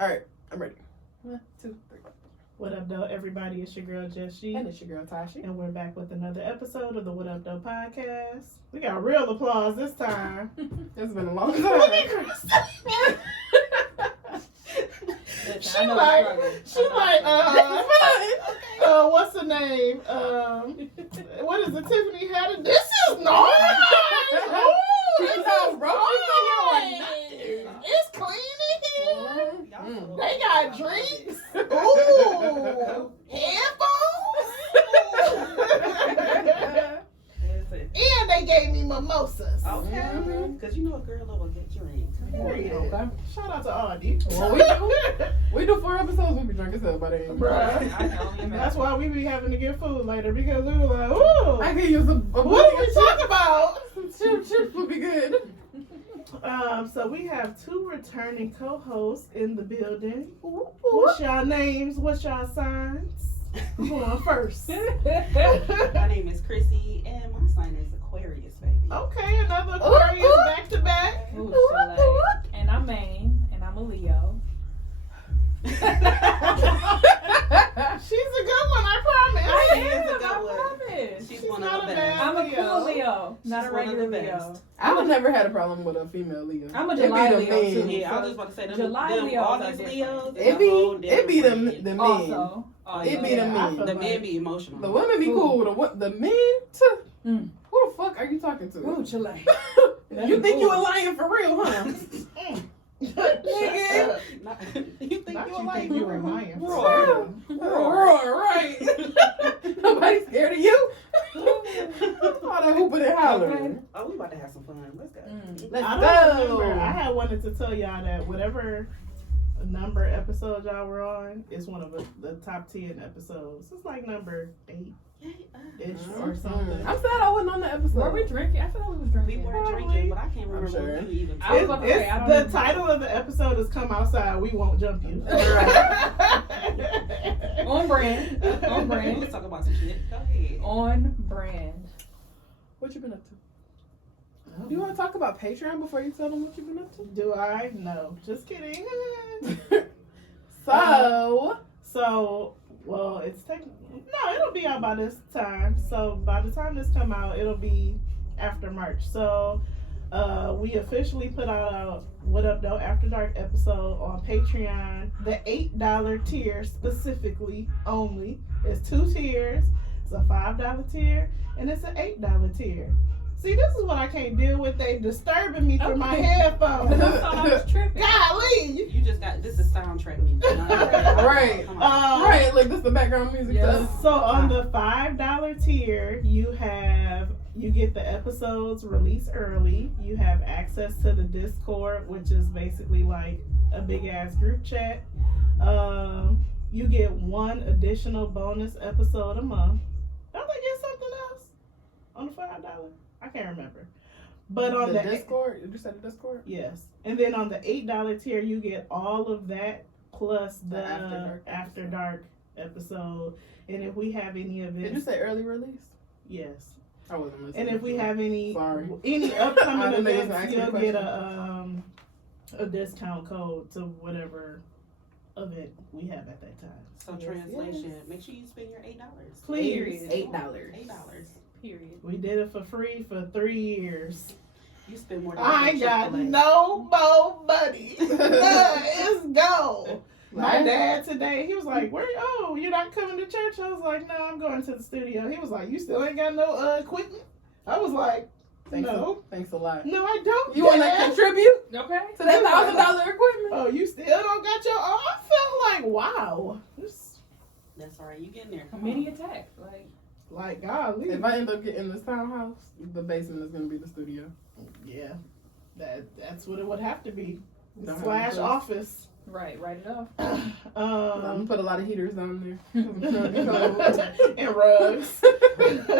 All right, I'm ready. 1, 2, 3. What up, though, everybody? It's your girl, Jessie. And it's your girl, Tashi. And we're back with another episode of the What Up, Doe podcast. We got real applause this time. It's been a long time. Look at Krista. She like, what's the name? What is it? Tiffany had it. This is nice. It's all right. It's clean in here. They got drinks. Ooh, headphones. And they gave me mimosas. Okay, because you know a girl will get drinks. Period. Okay. Shout out to Audie. Well, we do 4 episodes. We be drunk as hell by the end. Bruh. That's why we be having to get food later, because we were like, ooh. I can use a What do we talk about? Some chips would be good. So we have 2 returning co-hosts in the building. What's y'all names? What's y'all signs? Who on first? My name is Chrissy, and my sign is Aquarius, baby. Okay, another Aquarius back to back. And I'm Maine, and I'm a Leo. She's a good one, I promise. She is a good one. promise. She's She's one not of the a best. bad I'm a cool Leo, not She's a one of the regular Leo. best. I've never had a problem with a female Leo. I'm a It be July the Leo, men. too. Yeah, I was just about to say them Leos all are these different. Leos. It be the men. Also, It be the men. The men be emotional. The women be cool. The men, who the fuck are you talking to? ooh, July. You think you a lion for real, huh? Nigga. You think Not you're you like think you were lying. Roar. Roar, right. Nobody's scared of you. All that hooping and hollering. Oh, we about to have some fun. Let's go. Let's I don't remember. I had wanted to tell y'all that whatever number episode y'all were on is one of the top 10 episodes. It's like number 8-ish or something. I'm sad I wasn't on the episode. Were we drinking? I feel like we was We drinking. were Probably. drinking, but I can't remember sure. what you even I was about to say, I don't The remember. title of the episode is "Come Outside, We Won't Jump You." On brand. On brand. Let's talk about some shit. Go ahead. On brand. What you been up to? Do you want to talk about Patreon before you tell them what you've been up to? Do I? No, just kidding. So, Well, it's no, it'll be out by this time. So by the time this come out, it'll be after March. So we officially put out a What Up Doe After Dark episode on Patreon. The $8 tier specifically only. It's 2 tiers. It's a $5 tier and it's an $8 tier. See, this is what I can't deal with. They disturbing me through my headphones. I thought I was tripping. You just got this is soundtrack music. Right. Come on. right, like this is the background music. Yes. Stuff. So on the $5 tier, you get the episodes released early. You have access to the Discord, which is basically like a big ass group chat. You get 1 additional bonus episode a month. Don't they get something else on the $5? I can't remember. But on the Discord, did you say the Discord? yes, and then on the $8 tier, you get all of that plus the After Dark episode. And if we have any events, Did you say early release? yes. I wasn't listening. And if we have any Sorry. upcoming I didn't know you was gonna events, ask me you'll a get a discount code to whatever event we have at that time. So translation, make sure you spend your $8. Please. $8. $8. Period. We did it for free for 3 years. You spend more than I ain't got Chick-fil-A. no more money. It's gone. My dad today, he was like, you're not coming to church? I was like, no, I'm going to the studio. He was like, you still ain't got no equipment? I was like, no. Thanks a lot. No, I don't. You want to Dad. contribute Okay. to that $1,000 equipment? Oh, you still don't got your own? I felt like, wow. That's all right. You getting there. A Come mini on. attack. Like, golly. If I end up getting this townhouse, the basement is going to be the studio. Yeah. That's what it would have to be. Don't have Slash no office. Right. Write it off. I'm going to put a lot of heaters down there. And rugs.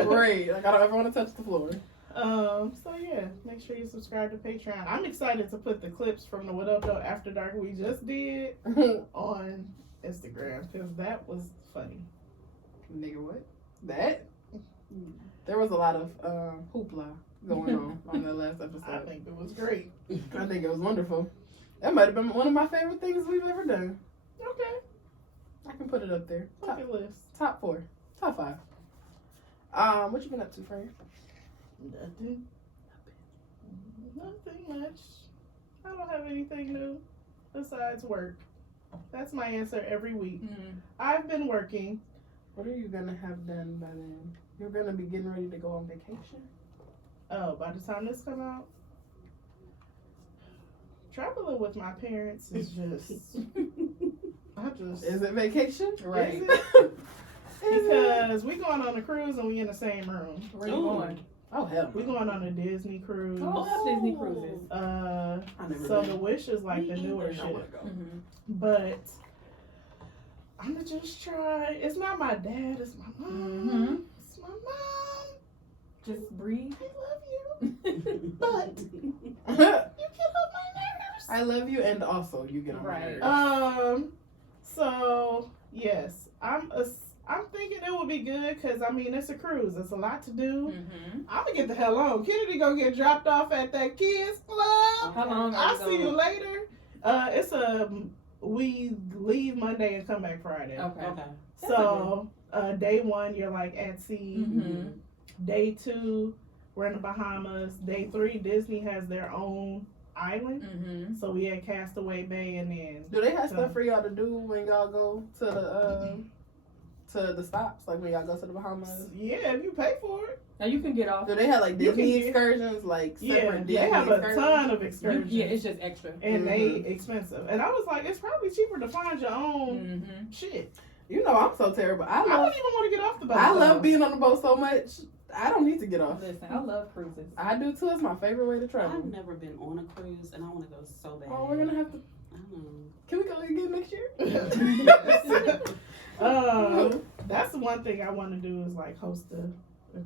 Great. Like, I don't ever want to touch the floor. So yeah, make sure you subscribe to Patreon. I'm excited to put the clips from the What Up Doe After Dark we just did on Instagram because that was funny. Nigga, what? That? There was a lot of hoopla going on the last episode. I think it was great. I think it was wonderful. That might have been one of my favorite things we've ever done. Okay. I can put it up there. Bucket list. Top 4. Top 5. What you been up to, Frank? Nothing. Nothing much. I don't have anything new besides work. That's my answer every week. I've been working. What are you gonna have done by then? You're gonna be getting ready to go on vacation? Oh, by the time this come out, traveling with my parents is just. Is it vacation? Right. Is it? Because we going on a cruise and we in the same room. Where you going? Oh hell. We going on a Disney cruise. I love Disney cruises. So the Wish is like the newer shit. But I'ma just try. It's not my dad, it's my mom. It's my mom. Just breathe. I love you. But you get on my nerves. I love you, and also you get on my Right. nerves. So yes, I'm thinking it will be good because I mean it's a cruise. It's a lot to do. I'm gonna get the hell on. Kennedy gonna get dropped off at that kids club. How long are I'll you see you going? later. We leave Monday and come back Friday. Okay. So day 1 you're like at sea. Day 2 we're in the Bahamas. Day 3 Disney has their own island. So we at Castaway Bay and then. Do they have stuff for y'all to do when y'all go to the stops, like when y'all go to the Bahamas? Yeah, if you pay for it. Now you can get off. Do they have like You can Disney get- excursions, like separate Disney they have a excursions? ton of excursions. Yeah, it's just extra. And they expensive. And I was like, it's probably cheaper to find your own shit. You know I'm so terrible. I I don't love even want to get off the boat. I though. love being on the boat so much. I don't need to get off. Listen, I love cruises. I do too. It's my favorite way to travel. I've never been on a cruise, and I want to go so bad. Oh, we're gonna have to. I don't know. Can we go again next year? That's the one thing I want to do is like host a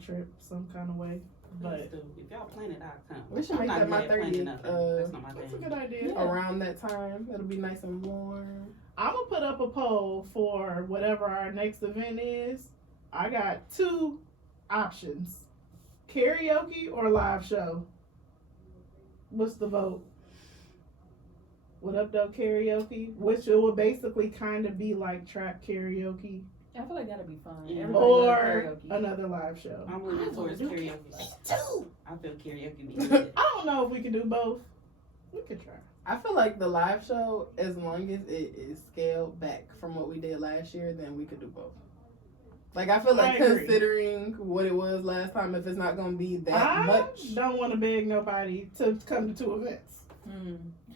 trip some kind of way. But If y'all plan it, I'll come. We should I'm make not that my good at planning 30th. nothing. That's not my that's a thing. good idea. Yeah. Around that time, it'll be nice and warm. I'm gonna put up a poll for whatever our next event is. I got 2 options: karaoke or live show. What's the vote? What Up Doe karaoke, which it would basically kind of be like trap karaoke I feel like that'd be fun. Yeah. Everybody loves or karaoke. another live show. I'm leaning towards do karaoke. Too. I feel karaoke be good. I don't know if we can do both. We could try. I feel like the live show, as long as it is scaled back from what we did last year, then we could do both. Like, I feel like I agree. considering what it was last time, if it's not going to be that much, don't want to beg nobody to come to 2 events.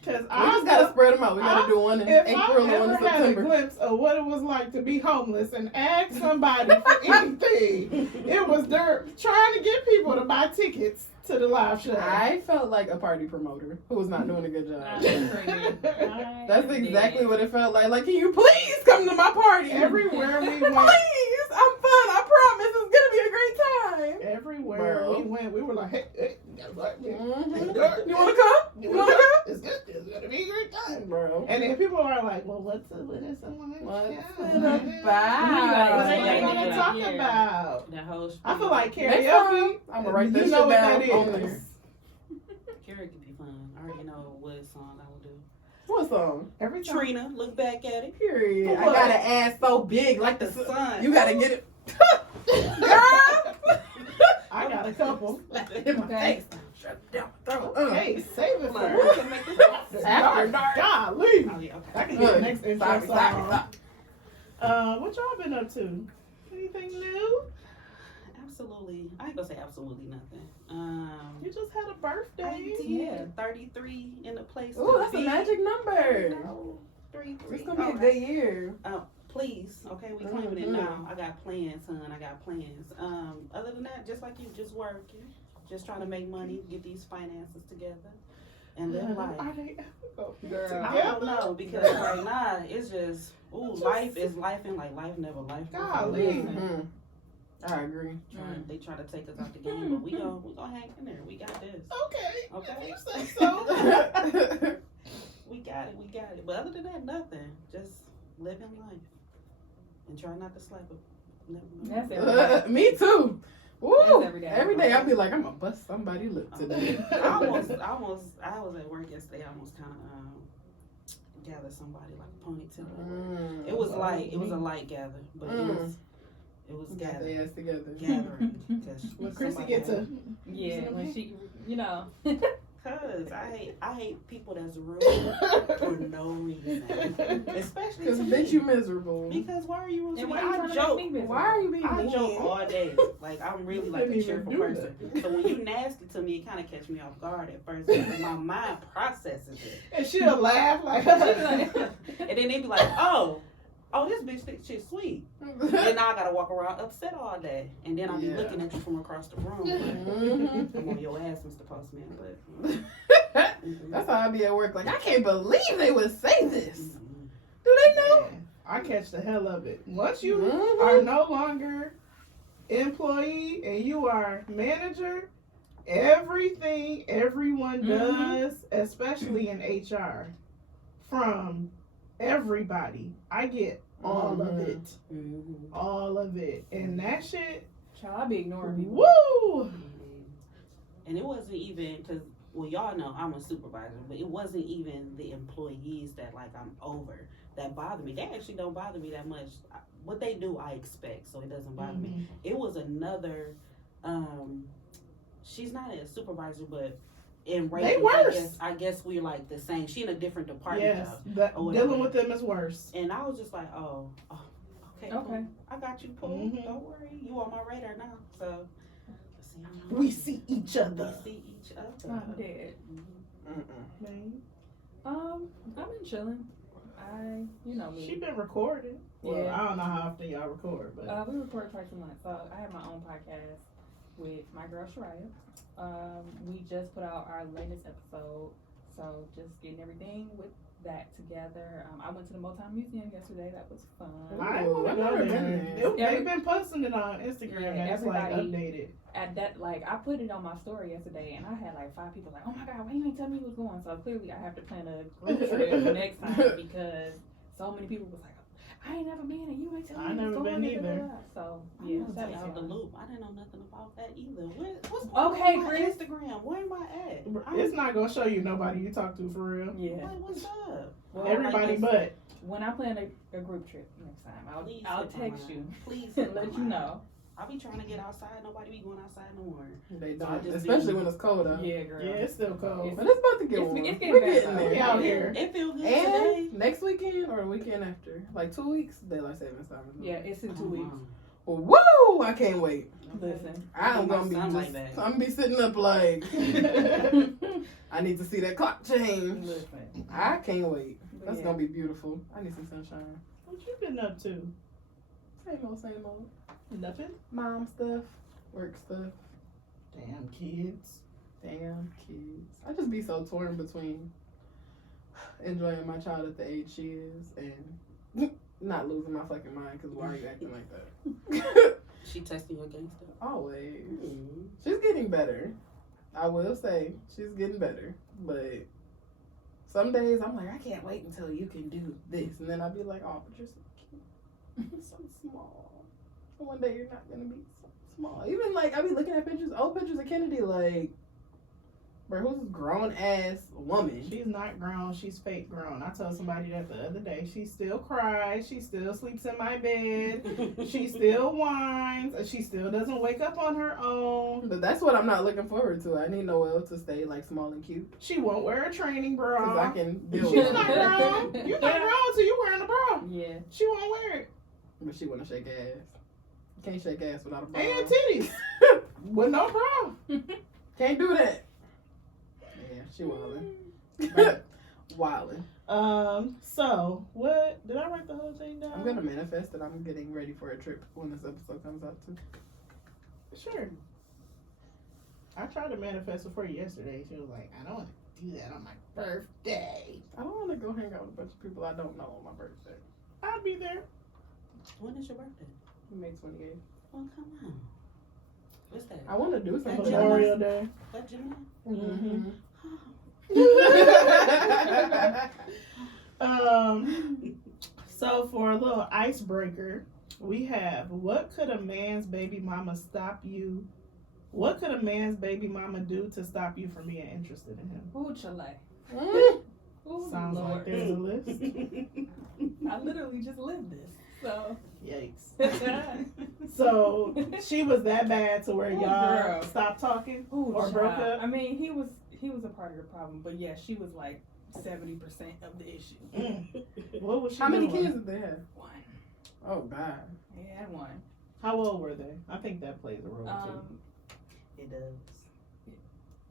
Because we just got to spread them out. We got to do one in if April I and one ever in had a September. glimpse of what it was like to be homeless and ask somebody for anything, it was trying to get people to buy tickets to the live show. I felt like a party promoter who was not doing a good I job. agree. That's exactly what it felt like. Like, can you please come to my party? Everywhere we went, Please, I'm fun. I promise it's gonna be a great time. everywhere Bro. we went, we were like, hey, guess what? You wanna come? You wanna come? It's good. It's gonna be a great time. Bro. And then people are like, well, what is someone What's else? it What are they Yeah. gonna talk about? That whole I feel like Next karaoke. time, I'm gonna write that you shit know what down that on is. there. karaoke be fun. I already know what song I will do. What song? Every time. Trina, look back at it. Period. I What? got an ass so big, like the The sun. sun. You gotta get it. Girl! I got a couple. In my Okay. face. Shut it down. Throw it. Hey, save it Look, for we can make this After dark. Golly. Oh, yeah, okay. I can get the next intro Sorry, song. sorry. What y'all been up to? Anything new? Absolutely. I ain't gonna say absolutely nothing. You just had a birthday. I did. Yeah. 33 in the place. Ooh, to that's a be. magic number. No, 33. It's gonna be a Okay. good year. Please, okay, we claiming it Mhm. now. I got plans, son. I got plans. Other than that, just like you, just working, just trying to make money, get these finances together, and live life. Are they ever gonna be Girl. together? I don't know because right now it's just Just- life is life and like life never life. never. Golly. Mhm. I agree. They try to take us out the game, but we gonna hang in there. We got this. Okay. Okay. If you say so. We got it. We got it. But other than that, nothing. Just living life and try not to slap it. That's every day. Me too. Woo! That's every day. Every day I'll be like, I'm gonna bust somebody lip today. I was at work yesterday. I almost kind of gather somebody like a ponytail. It was light. It was a light gather, but it was Got gathering. their ass together. Gathering. Because When Chrissy gets to Yeah, when she, you know. Cause I hate people that's rude for no reason, especially Because to bitch, me. you miserable. Because why are you rude to And me? why you I trying to joke. make me miserable? Why are you being I mean? joke all day. Like I'm really like a Couldn't even cheerful do person. So when you nasty to me, it kind of catch me off guard at first. Because my mind processes it, and she'll laugh like, and then they be like, "Oh, this bitch thinks she's sweet." Then now I gotta walk around upset all day, and then I'll be Yeah. looking at you from across the room. Like, Mhm. I'm on your ass, Mr. Postman. But That's how I be at work. Like, I can't believe they would say this. Mhm. Do they know? Man, I catch the hell of it. Once you Mhm. are no longer employee and you are manager, everything everyone does, especially in HR, from everybody, I get all of it. Mhm. All of it. And that shit, Child, I be ignoring people. woo! And it wasn't even because, well, y'all know I'm a supervisor, but it wasn't even the employees that like I'm over that bother me. They actually don't bother me that much. What they do, I expect, so it doesn't bother me. It was another. She's not a supervisor, but in ratings, worse. I guess we're like the same. She in a different department Yes, though. that, or whatever. dealing with them is worse. And I was just like, oh, okay, Okay. cool. I got you, Pooh. Mhm. Don't worry, you on my radar now. So see, We see each we other. see each other. I'm dead. Man, I've been chilling. You know me. she been recording. Well, Yeah. I don't know how often y'all record, but We record twice a month. So I have my own podcast with my girl Shariah. We just put out our latest episode. So just getting everything with that together. I went to the Motown Museum yesterday. That was fun. I Ooh, want I've to go never there. been there. They've been posting it on Instagram Yeah, and it's like everybody- updated. At that, like, I put it on my story yesterday, and I had like 5 people like, "Oh my God, why you ain't tell me you was going?" So clearly, I have to plan a group trip next time because so many people was like, "I ain't never been, and you ain't tell me I you was never going." been da, da, either. da, da." So I'm yeah, gonna that take was out the fun. loop. I didn't know nothing about that either. What's going Okay, on Chris. Instagram? Where am I at? It's not gonna show you nobody you talk to for real. Yeah. Like, what's up? Well, Everybody like but. When I plan a group trip next time, Please I'll hit my text you line. Please and hit my let you line. know. I be trying to get outside. Nobody be going outside no more. They So I don't, just especially be- when it's cold out. Yeah, girl. Yeah, it's still cold. But it's about to get It's- warm. it's getting We're better, getting though. there. We out here. It feel good And today. next weekend or the weekend after, like 2 weeks, daylight savings time. Yeah, it's in 2 weeks. Well, woo! I can't wait. Listen. I'm gonna be Sound like just, that. I'm gonna be sitting up like I need to see that clock change. Listen. I can't wait. But That's yeah. gonna be beautiful. I need some sunshine. What you been up to? Same old, same old. Nothing? Mom stuff, work stuff. Damn kids. Damn kids. I just be so torn between enjoying my child at the age she is and not losing my fucking mind because why are you acting like that? She testing you against it. Always. Mm-hmm. She's getting better. I will say she's getting better. But some days I'm like, I can't wait until you can do this. And then I'll be like, oh, but you're so cute. You're so small. And one day you're not going to be so small. Even like, I be looking at pictures, old pictures of Kennedy, like, bro, who's this grown ass woman? She's not grown. She's fake grown. I told somebody that the other day. She still cries. She still sleeps in my bed. She still whines. She still doesn't wake up on her own. But that's what I'm not looking forward to. I need Noelle to stay like small and cute. She won't wear a training bra. Because I can deal She's with not it. grown. You're not grown till you wearing a bra. Yeah. She won't wear it. But she want to shake ass. You can't shake ass without a bra. And titties. With no bra. Can't do that. Yeah, she wildin'. Wildin'. So what did I write the whole thing down? I'm gonna manifest that I'm getting ready for a trip when this episode comes out too. Sure. I tried to manifest it for you yesterday. She was like, I don't want to do that on my birthday. I don't want to go hang out with a bunch of people I don't know on my birthday. I'll be there. When is your birthday? May 28th. Oh, come on. What's that? I want to do That something. Memorial Day. That Gemini? Mm-hmm. So for a little icebreaker, we have what could a man's baby mama stop you? What could a man's baby mama do to stop you from being interested in him? Ooh, Chile. Mm. Ooh, Sounds like Lord. there's a list. I literally just lived this. So Yikes. So she was that bad to where Ooh, y'all girl. stopped talking Ooh, or broke child. up? I mean, he was a part of the problem, but yeah, she was like 70% of the issue. What was she How many doing? kids did they have? One. Oh God. He had one. How old were they? I think that plays a role too. It does.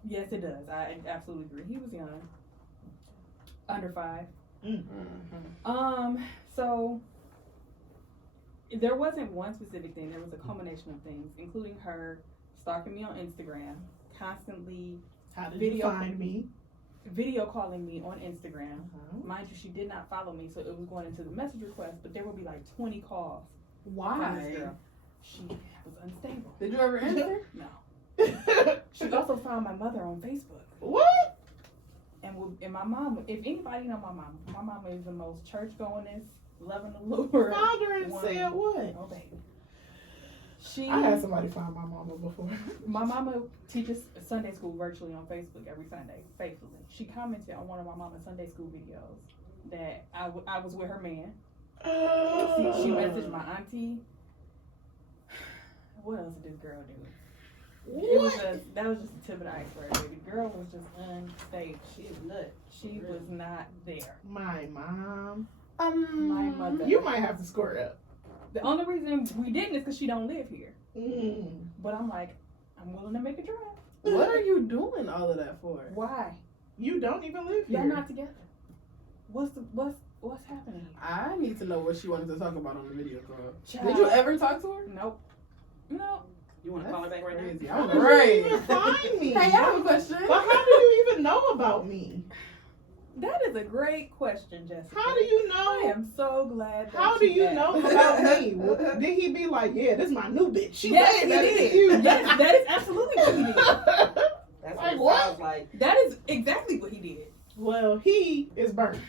Yes, it does. I absolutely agree. He was young, under 5. Mm-hmm. So there wasn't one specific thing. There was a combination of things, including her stalking me on Instagram, constantly How did Video- you find me? video calling me on Instagram. Uh-huh. Mind you, she did not follow me, so it was going into the message request, but there would be like 20 calls from Why? this girl. She was unstable. Did you ever answer? No. She also found my mother on Facebook. What? And my mom, if anybody know my mama is the most church goingest, loving the Lord. Found her and one. said what? Oh, baby. She, I had somebody find my mama before. my mama teaches Sunday school virtually on Facebook every Sunday, faithfully. She commented on one of my mama's Sunday school videos that I was with her man. She messaged my auntie. What else did this girl do? That was just the tip of the iceberg, baby. The girl was just unstable. She is nuts. She was not there. My mom. My mother. You might have to score up. The only reason we didn't is because she don't live here. Mm. But I'm like, I'm willing to make a drive. What are you doing all of that for? Why? You don't even live here. Y'all not together. What's happening? I need to know what she wanted to talk about on the video call. Child. Did you ever talk to her? Nope. No. You want to call her back right Crazy. How I'm did you right. even find me? Hey, I have a question. But how do you even know about me? That is a great question, Jessica. How do you I know? am so glad that How do you asked. know about me? Did he be like, yeah, this is my new bitch? She Yes, way he better than did. you. Yes, that is absolutely what he did. That's Like what what? it sounds like. That is exactly what he did. Well, he is burnt.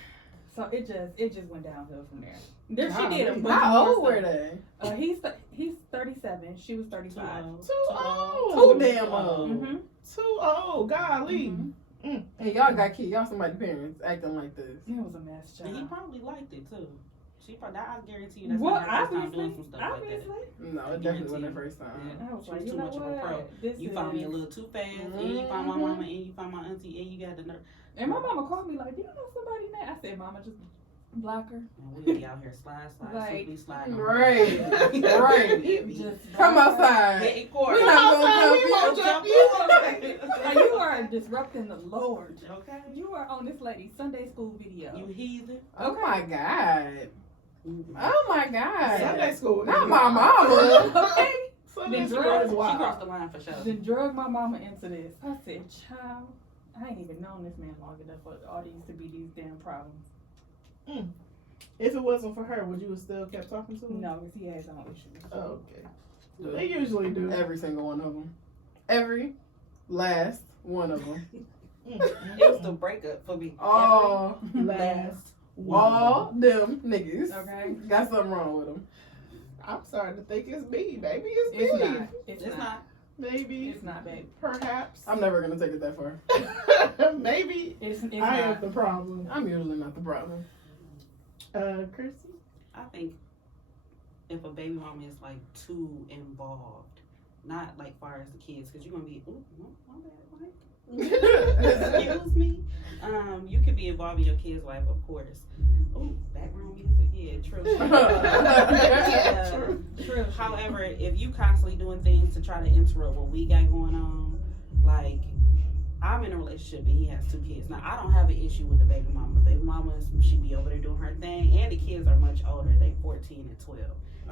So it just went downhill from there. There she Golly. did a bunch How more old were stuff. they? He's 37. She was 35. Too old. Too damn old. Mm-hmm. Too old. Golly. Mm-hmm. Hey, y'all got kids. Y'all somebody's parents acting like this. It was a mess, And he child. probably liked it too. She probably, I guarantee you that's Well, not her first time obviously, doing some stuff like that. No, it definitely wasn't the first time. Yeah. I was She like, was you too know much of a what? pro. This You is... found me a little too fast, and you found my mama, and you found my auntie, and you got the nerve. And my mama called me like, do you know somebody now? I said, Mama, just block her. And we be out here slide, Like, slippery slide. Right. Right. Just Come block her. outside. Hey, court. We not gonna we won't jump jump you. you. Like, you are disrupting the Lord. Okay. You are on this lady's Sunday school video. You heathen. Oh my God. Oh my God. Sunday school. Not my mama. Okay. Sunday Then school drugs. is She wild. crossed the line for sure. Then drug my mama into this. I said, child, I ain't even known this man long enough for all these to be these damn problems. If it wasn't for her, would you have still kept talking to him? No, because he has his own issues. Oh, okay. They usually do. Every single one of them. Every last one of them. It was the breakup for me. All, Last all them niggas. Okay? Got something wrong with them. I'm starting to think it's me. Maybe it's me. It's not. It's not. Maybe. It's not, babe. Perhaps. I'm never gonna take it that far. Maybe It's I not. am the problem. I'm usually not the problem. Chrissy? I think if a baby mama is like too involved, not like far as the kids, because you're gonna be, ooh, my bad, Mike. Excuse me. You can be involved in your kid's life, of course. Ooh, background music, yeah, true. Yeah, true. True. However, if you constantly doing things to try to interrupt what we got going on, like I'm in a relationship and he has 2 kids. Now I don't have an issue with the baby mama. The baby mama, she be over there doing her thing, and the kids are much older. They 14 and 12,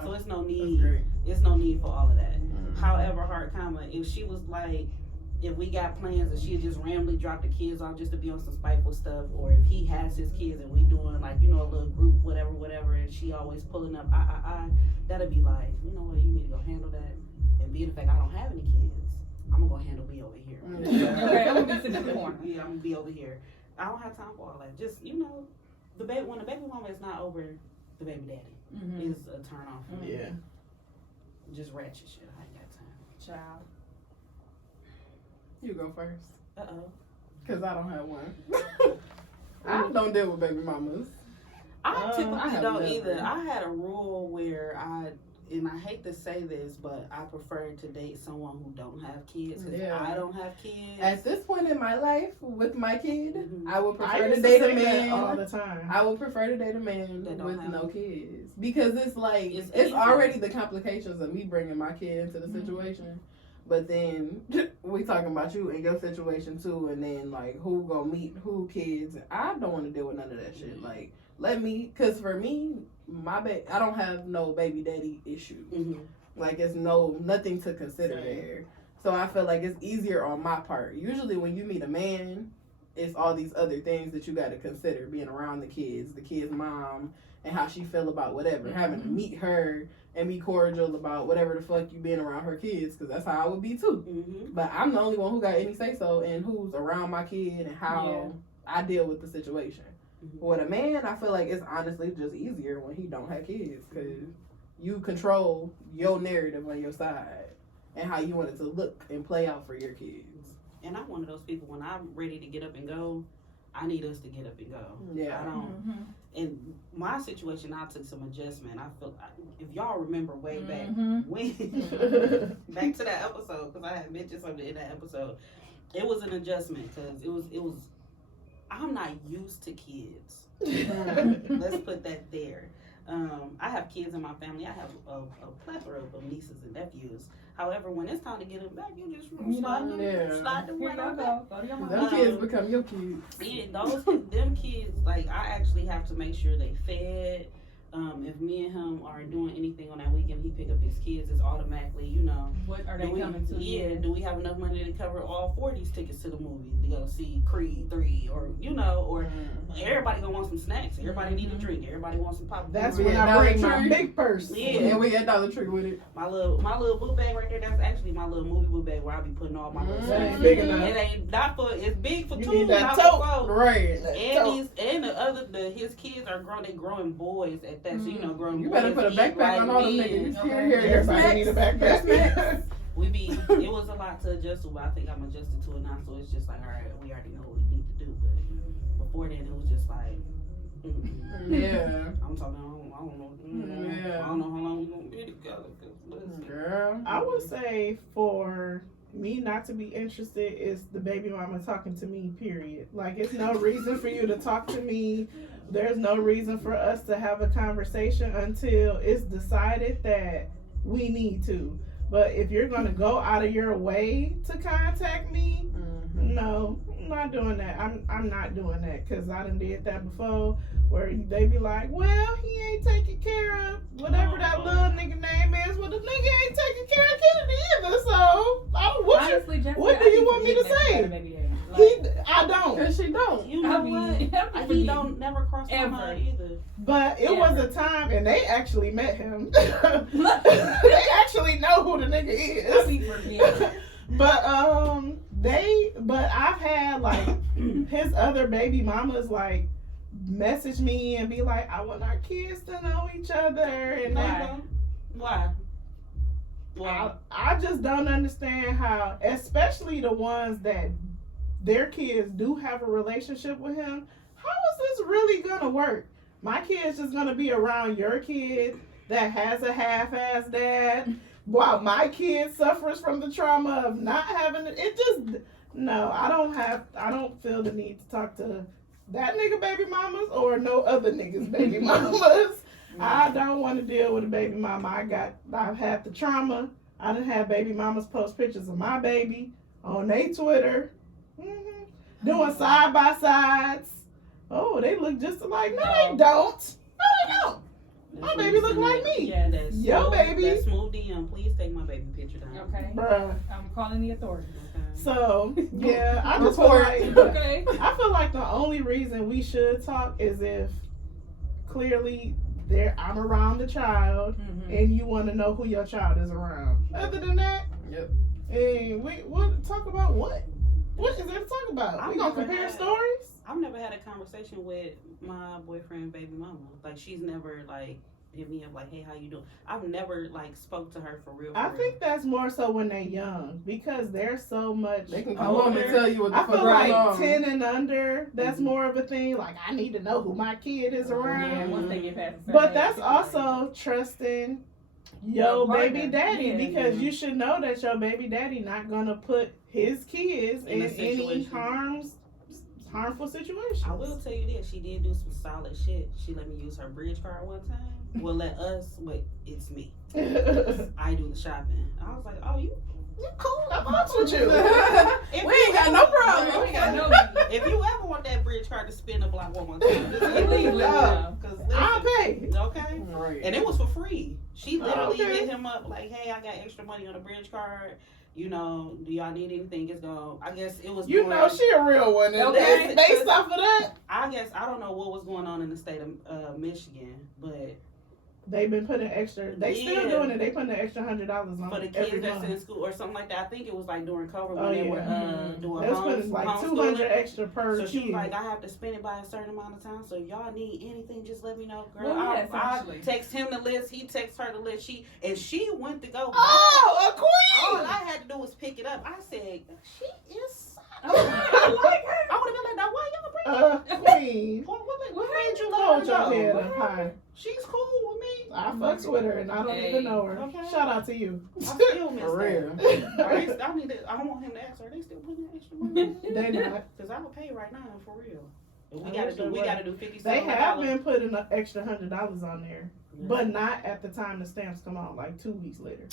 so it's no That's need. great. It's no need for all of that. Mhm. However, hard comma, if she was like, if we got plans and she'd just randomly drop the kids off just to be on some spiteful stuff, or if he has his kids and we doing like, you know, a little group, whatever, and she always pulling up, that'd be like, you know what, you need to go handle that. And being the fact I don't have any kids, I'm gonna go handle me over here. Okay, I'm gonna be sitting in the corner. Yeah, I'm gonna be over here. I don't have time for all that. Just, you know, when the baby mama is not over the baby daddy, Mm-hmm. is a turn off for me. Yeah. Just ratchet shit. I ain't got time. Child. You go first. Uh-oh. Because I don't have one. I don't deal with baby mamas. I typically I have don't never. either. I had a rule where and I hate to say this, but I prefer to date someone who don't have kids. 'Cause Yeah. I don't have kids. At this point in my life, with my kid, Mhm. I would I prefer used to to date a say that all man. the time. I would prefer to date a man That don't with have- no kids because it's like It's it's easier. already the complications of me bringing my kid into the situation. But then we talking about you and your situation too, and then like who gonna meet who kids. I don't want to deal with none of that shit. Like let me, cause for me, I don't have no baby daddy issue. Mhm. Like it's nothing to consider Same. there. So I feel like it's easier on my part. Usually when you meet a man, it's all these other things that you got to consider: being around the kid's mom, and how she feel about whatever. Having to meet her and be cordial about whatever the fuck you being around her kids, because that's how I would be too. Mhm. But I'm the only one who got any say so in who's around my kid and how I deal with the situation. Mhm. With a man, I feel like it's honestly just easier when he don't have kids, because you control your narrative on your side and how you want it to look and play out for your kids. And I'm one of those people, when I'm ready to get up and go, I need us to get up and go. Yeah. I don't. In my situation, I took some adjustment. I feel, if y'all remember way back when, back to that episode, because I had mentioned something in that episode, it was an adjustment because it was. I'm not used to kids. Let's put that there. I have kids in my family. I have a plethora of nieces and nephews. However, when it's time to get them back, you just slide them Yeah. Here right y'all on back. go. Go to your mom. Them kids become your kids. Yeah, them kids, like I actually have to make sure they fed. If me and him are doing anything on that weekend, he pick up his kids. It's automatically, What are they coming to? Yeah, do we have enough money to cover all 4 of these tickets to the movie to go see Creed 3, or or everybody gonna want some snacks. Everybody need a drink. Everybody wants some popcorn. That's We when at I bring Dollar my Tree. big purse. Yeah. And we at Dollar Tree with it. My little book bag right there. That's actually my little movie book bag where I be putting all my little That snacks. ain't big enough. It ain't not for. It's big for You 2, need that not tote. for 4. Right. His kids are grown. They growing boys at that. So growing. You better boys put a eat backpack like on all them men. niggas. Okay. Here, your Everybody snacks. need a Your backpack. snacks. It was a lot to adjust to, but I think I'm adjusted to it now. So it's just like, all right, we already know what we need to do. But before then, it was just like, Yeah. I'm talking. I don't know. Yeah. I don't know how long we gonna be together. 'Cause listen. Girl. I would say for me not to be interested is the baby mama talking to me, period. Like, it's no reason for you to talk to me. There's no reason for us to have a conversation until it's decided that we need to. But if you're going to go out of your way to contact me, no, I'm not doing that. I'm not doing that, because I done did that before, where they be like, well, he ain't taking care of whatever that little nigga name is. Well, the nigga ain't taking care of Kennedy either, so Honestly, Jessica, what do I you think want me to forget that say? you got a baby daddy. I don't. Cause she don't. You know what? He don't never cross my Ever. mind either. But it was a time, and they actually met him. They actually know who the nigga is. We forget. But I've had like his other baby mamas like message me and be like, I want our kids to know each other, and Why? I just don't understand how, especially the ones that their kids do have a relationship with him. How is this really gonna work? My kid's just gonna be around your kid that has a half-ass dad, while my kid suffers from the trauma of not having it. No, I don't feel the need to talk to that nigga baby mamas or no other niggas baby mamas. I don't want to deal with a baby mama. I've had the trauma. I done had baby mamas post pictures of my baby on their Twitter, doing side by sides. Oh, they look just alike. No, they don't. No, they don't. My baby look like me. Yeah, Your baby. That smooth DM. Please take my baby picture down. okay. Bruh. I'm calling the authorities. Okay. So yeah, I just feel like Okay. I feel like the only reason we should talk is if clearly I'm around the child and you want to know who your child is around. Other than that, Yep. and we'll talk about what? What is there to talk about? I've We gonna never compare had- stories? I've never had a conversation with my boyfriend baby mama. Like, she's never like hit me up like, hey, how you doing? I've never like spoke to her for real. I think that's more so when they're young because they're so much. They can come home and tell you what the I fuck feel going like on. 10 and under, that's more of a thing. Like, I need to know who my kid is around. Yeah, once they get past a certain But age, that's it's also trusting Your your partner. baby daddy Yeah. because you should know that your baby daddy not gonna put his kids In in a any situation. harmful situations. I will tell you this, she did do some solid shit. She let me use her bridge card one time. Well, let us, but it's me. I do the shopping. I was like, oh, you cool. I'm honest with you. If We you ain't got ever- no problem. We got no If you ever want that bridge card to spin the block one more time, just hit Please me let me know. Cause I'll listen, pay. okay? Right. And it was for free. She literally Okay. hit him up like, hey, I got extra money on the bridge card. You know, do y'all need anything? It's going. I guess it was. You during- know she a real one. And Okay. based off of that, I guess I don't know what was going on in the state of Michigan, but they've been putting extra. They still Yeah. doing it. They putting an extra $100 on for the every kids that's month. in school or something like that. I think it was like during COVID when Oh, they yeah. were Mhm. doing They was putting like homeschooling. 200 extra per So she kid. was like, I have to spend it by a certain amount of time. So if y'all need anything, just let me know, girl. Well, yeah, I essentially. text him the list. He texts her the list. She went to go. Oh, a buy. All queen! I had to do was pick it up. I said, she is. I like her. I would have been like, now why y'all bring Queen. what made you let Hold her your go? head What up happened? high. She's cool with me. I fucks with her and I don't Hey. even know her. Okay. Shout out to you. I still miss For real. that. I want him to ask her. They still putting that extra money? They not. Cause I would pay right now for real. And I we gotta wish do. they We would. gotta do 50 They cents. have been putting an extra $100 on there, but not at the time the stamps come out, like 2 weeks later.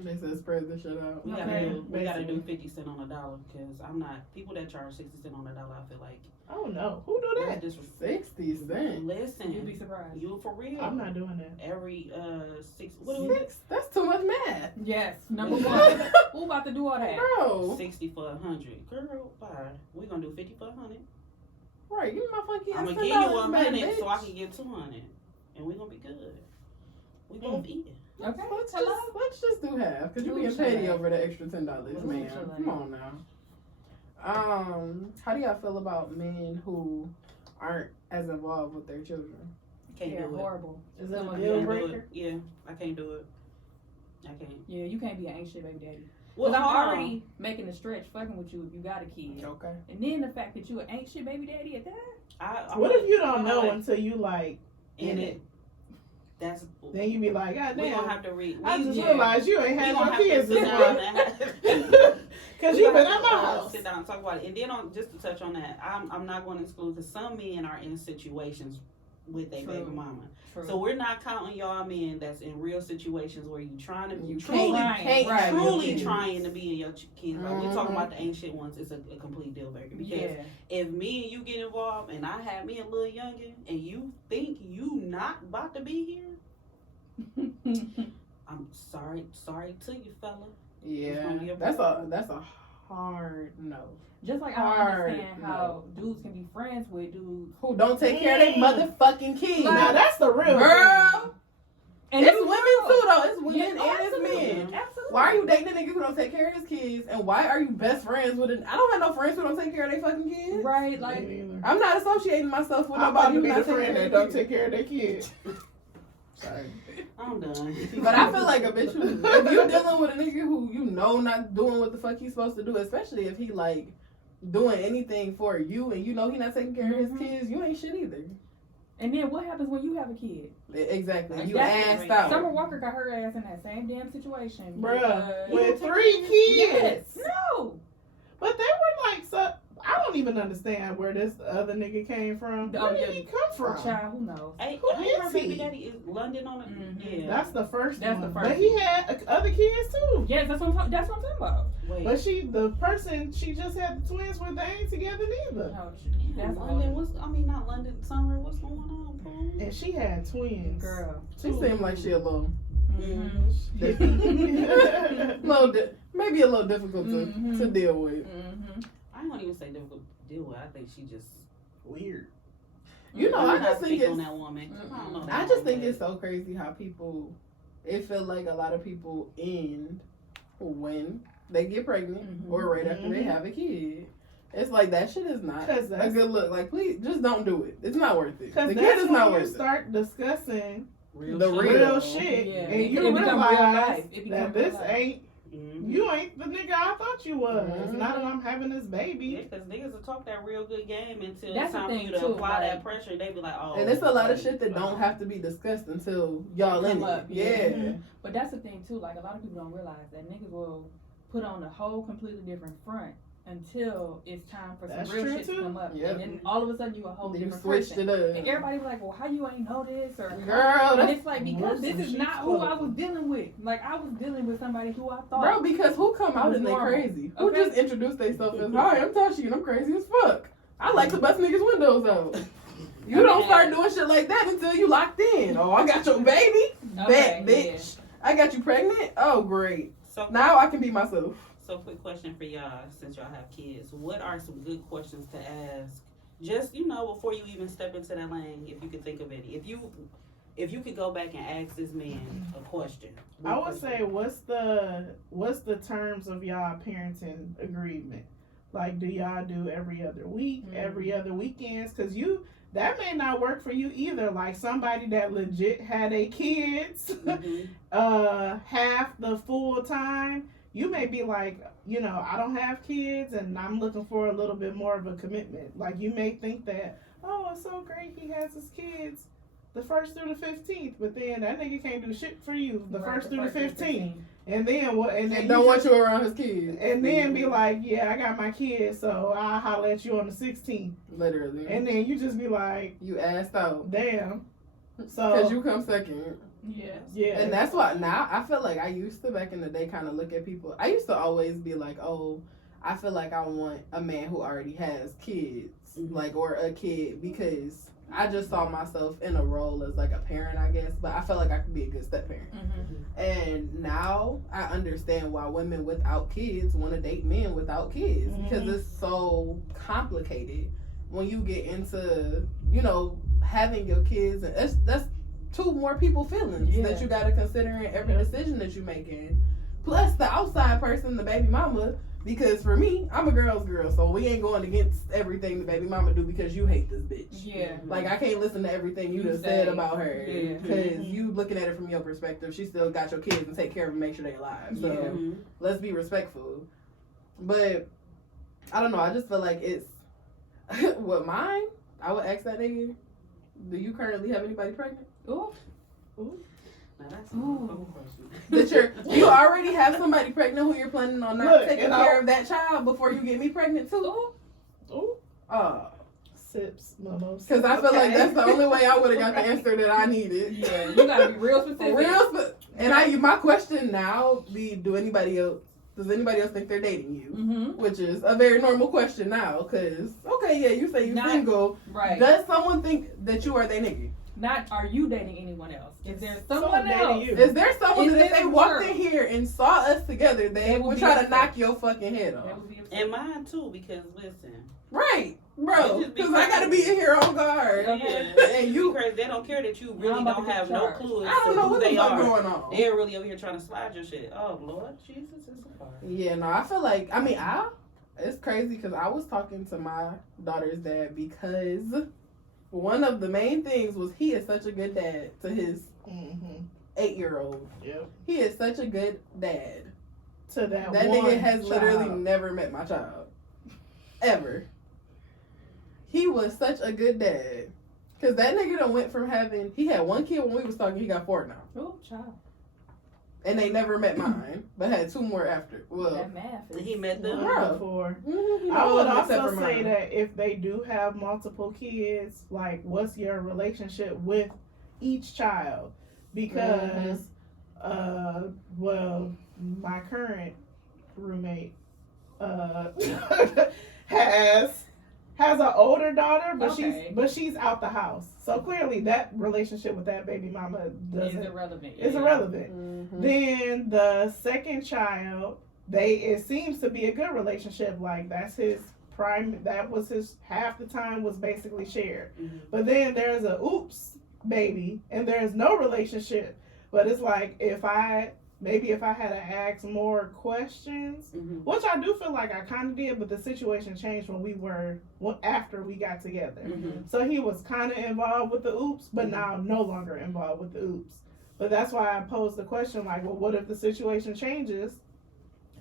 They said spread the shit out. We Okay. gotta do 50 cents on a dollar. Cause I'm not people that charge 60 cents on a dollar. I feel like Oh no, who do that's that? disrespectful. 60 cents. Listen, You'd be surprised. you for real? I'm not doing that. Every 6. What was it? Six? That's too much math. Yes, number one. Who about to do all that? Bro. 60 for 100. Girl, bye. We gonna do 50 for 100. Right, give me my fucking I'm $10 gonna give you back, 100 so I bitch. can get 200, and we gonna be good. We both eating. Okay. Let's just do half, cause you Do being what you petty like. over the extra $10, Do what man. you like. Come on now. How do y'all feel about men who aren't as involved with their children? Can't They're do it. horrible. Is that a Someone deal Can't do breaker? it. Yeah, I can't do it. I can't. Yeah, you can't be an ain't shit baby daddy. Well, Because I'm hold on. already making the stretch fucking with you if you got a kid. Okay. And then the fact that you an ain't shit baby daddy at that. What if you don't hold know on, until you like in it? That's. then you be like, God We gonna damn, have to read. I just yeah. realized you ain't we had gonna no have to kids sit this down month. and Cause we you gonna been have at my to, house. sit down and talk about it. And then just to touch on that, I'm not going to exclude because some men are in situations with their True. baby mama. True. So we're not counting y'all men that's in real situations where you trying to You truly, can't have your truly kids. trying to be in your kids. Like we talking Mhm. about the ain't shit ones, it's a complete deal breaker. Because yeah. if me and you get involved and I have me a little youngin and you think you not about to be here, I'm sorry to you, fella. Yeah, gonna be a that's a hard no. Just like I Hard, don't understand how dudes can be friends with dudes. Who don't take care of their motherfucking kids? Now that's the real Girl, And it's it's women real. too though. It's women Yeah, and absolutely. it's men. Absolutely. Why are you dating a nigga who don't take care of his kids? And why are you best friends with an? I don't have no friends who don't take care of their fucking kids. Right, Like, like I'm not associating myself with I'm about nobody to who be not the taking friend care that of don't kids. take care of their kids. Sorry. I'm done. But I feel like a bitch who, if you dealing with a nigga who you know not doing what the fuck he's supposed to do, especially if he like doing anything for you and you know he not taking care of his Mhm. kids, you ain't shit either. and then what happens when you have a kid? Exactly. You That's assed great. out. Summer Walker got her ass in that same damn situation. Bruh, because- with 3 kids. Yes. No. But they were like, so I don't even understand where this other nigga came from. Oh, Where did yeah. he come from? Child, who knows? Hey, Who hey, her is baby he? daddy is London on it. Mhm. Yeah. That's the first That's one. the first But he had other kids too. Yes, that's what I'm talking about. Wait. But the person she just had the twins with, they ain't together neither. Oh, Damn, that's London. all. Not London. Summer. What's going on, bro? And she had twins. Girl. She seemed like she a little, Mm-hmm. maybe a little difficult to Mhm. deal with. Mm-hmm. I don't even say difficult to deal with. I think she just. Weird. You know, I'm I not just think speaking on it's. that woman. I don't know. I that just think woman. it's so crazy how people. It feel like a lot of people end when they get pregnant Mhm. or right after they Mhm. have a kid. It's like that shit is not 'Cause a good look. Like, please, just don't do it. It's not worth it. Because The that's kid is when not you worth it. start discussing The shit. real shit, Yeah. and It you become real realize life. It become that real this life. ain't, Mhm. you ain't the nigga I thought you was. Mhm. Now that I'm having this Yeah, baby. because niggas will talk that real good game until That's it's the time for thing, you to too, apply like- that pressure. They be like, oh. And it's a lot of wait, shit that don't have to be discussed until y'all Come in up, it. yeah. Yeah. Mhm. But that's the thing too. Like a lot of people don't realize that niggas will put on a whole completely different front until it's time for That's some real true, shit to too. come up, Yep. and then all of a sudden you a whole You different switched person. it up. And everybody be like, well, how you ain't know this? Or Girl, and that's, it's like, because this is not who I was dealing with. Like I was dealing with somebody who I thought. bro, because who come out and they Normal. crazy? Who Okay. just introduce themselves as, hi, I'm Tashi and I'm crazy as fuck. I like to bust niggas' windows out. You don't start doing shit like that until you locked in. Oh, I got your baby? Okay, Bet, bitch. I got you pregnant? Oh, great. So Now I can be myself. So, quick question for y'all, since y'all have kids. What are some good questions to ask? Just, before you even step into that lane, if you could think of any. If you could go back and ask this man a question. I would say, what's the terms of y'all parenting agreement? Like, do y'all do every other week, every other weekends? Because that may not work for you either. Like somebody that legit had a kids half the full time. You may be like, I don't have kids and I'm looking for a little bit more of a commitment. Like you may think that, oh, it's so great he has his kids the 1st through the 15th, but then that nigga can't do shit for you the 1st through the 15th. And then what? And then don't want you around his kids. And then be like, yeah, I got my kids, so I'll holler at you on the 16th. Literally. And then you just be like, You asked out. damn. So Because you come second. Yes. yeah. And that's why now I feel like I used to back in the day kind of look at people. I used to always be like, oh, I feel like I want a man who already has kids, like, or a kid, because I just saw myself in a role as like a parent, I guess. But I felt like I could be a good step parent. And now I understand why women without kids want to date men without kids, because it's so complicated when you get into, having your kids, and that's 2 more people feelings that you got to consider in every decision that you're making, plus the outside person, the baby mama. Because for me, I'm a girl's girl, so we ain't going against everything the baby mama do because you hate this bitch. Yeah. Like, I can't listen to everything you just said about her. Yeah. Because you looking at it from your perspective, she still got your kids and take care of them, make sure they alive. So let's be respectful. But I don't know, I just feel like it's with mine, I would ask that nigga, do you currently have anybody pregnant? Ooh. Now that's a whole question. That you already have somebody pregnant who you're planning on not Look, taking care of that child before you get me pregnant too? Ooh. Sips, mamos. Because I feel like that's the only way I would have got the answer that I needed. Yeah, you gotta be real specific. And my question now be, does anybody else think they're dating you? Which is a very normal question now, because, okay, yeah, you say you're single. Right. Does someone think that you are their nigga? Not, are you dating anyone else? Is there someone else? dating you? Is there someone Is that if this they walked work? in here and saw us together, they would try to knock your fucking head off? That would be And mine too, because listen. Right, bro. Just be Because I gotta be in here on guard. Yeah. And you, Because they don't care that you really I'm about don't to have take no charge. clue I as to don't know who what the they fuck are. going on. They're really over here trying to slide your shit. Oh Lord Jesus, it's a car. Yeah, no, I feel like, it's crazy because I was talking to my daughter's dad because one of the main things was he is such a good dad to his 8-year-old. Yep. He is such a good dad. To that That one nigga has literally child. never met my child. Ever. He was such a good dad. Because that nigga done went from he had 1 kid when we was talking, he got 4 now. Oh, child. And they never met mine, but had 2 more after. Well, That math is. He met them. Bro. Before. he I know would them except also for say mine. that if they do have multiple kids, like, what's your relationship with each child? Because, well, my current roommate has an older daughter, but Okay. she's out the house. So clearly, that relationship with that baby mama Is irrelevant. is irrelevant. Mhm. Then the second child, it seems to be a good relationship. Like that's his prime. That was his half the time was basically shared. But then there's a oops baby, and there's no relationship. But it's like if I maybe if I had to ask more questions, Mhm. which I do feel like I kind of did, but the situation changed after we got together. Mhm. So he was kind of involved with the oops, but now no longer involved with the oops. But that's why I posed the question like, well, what if the situation changes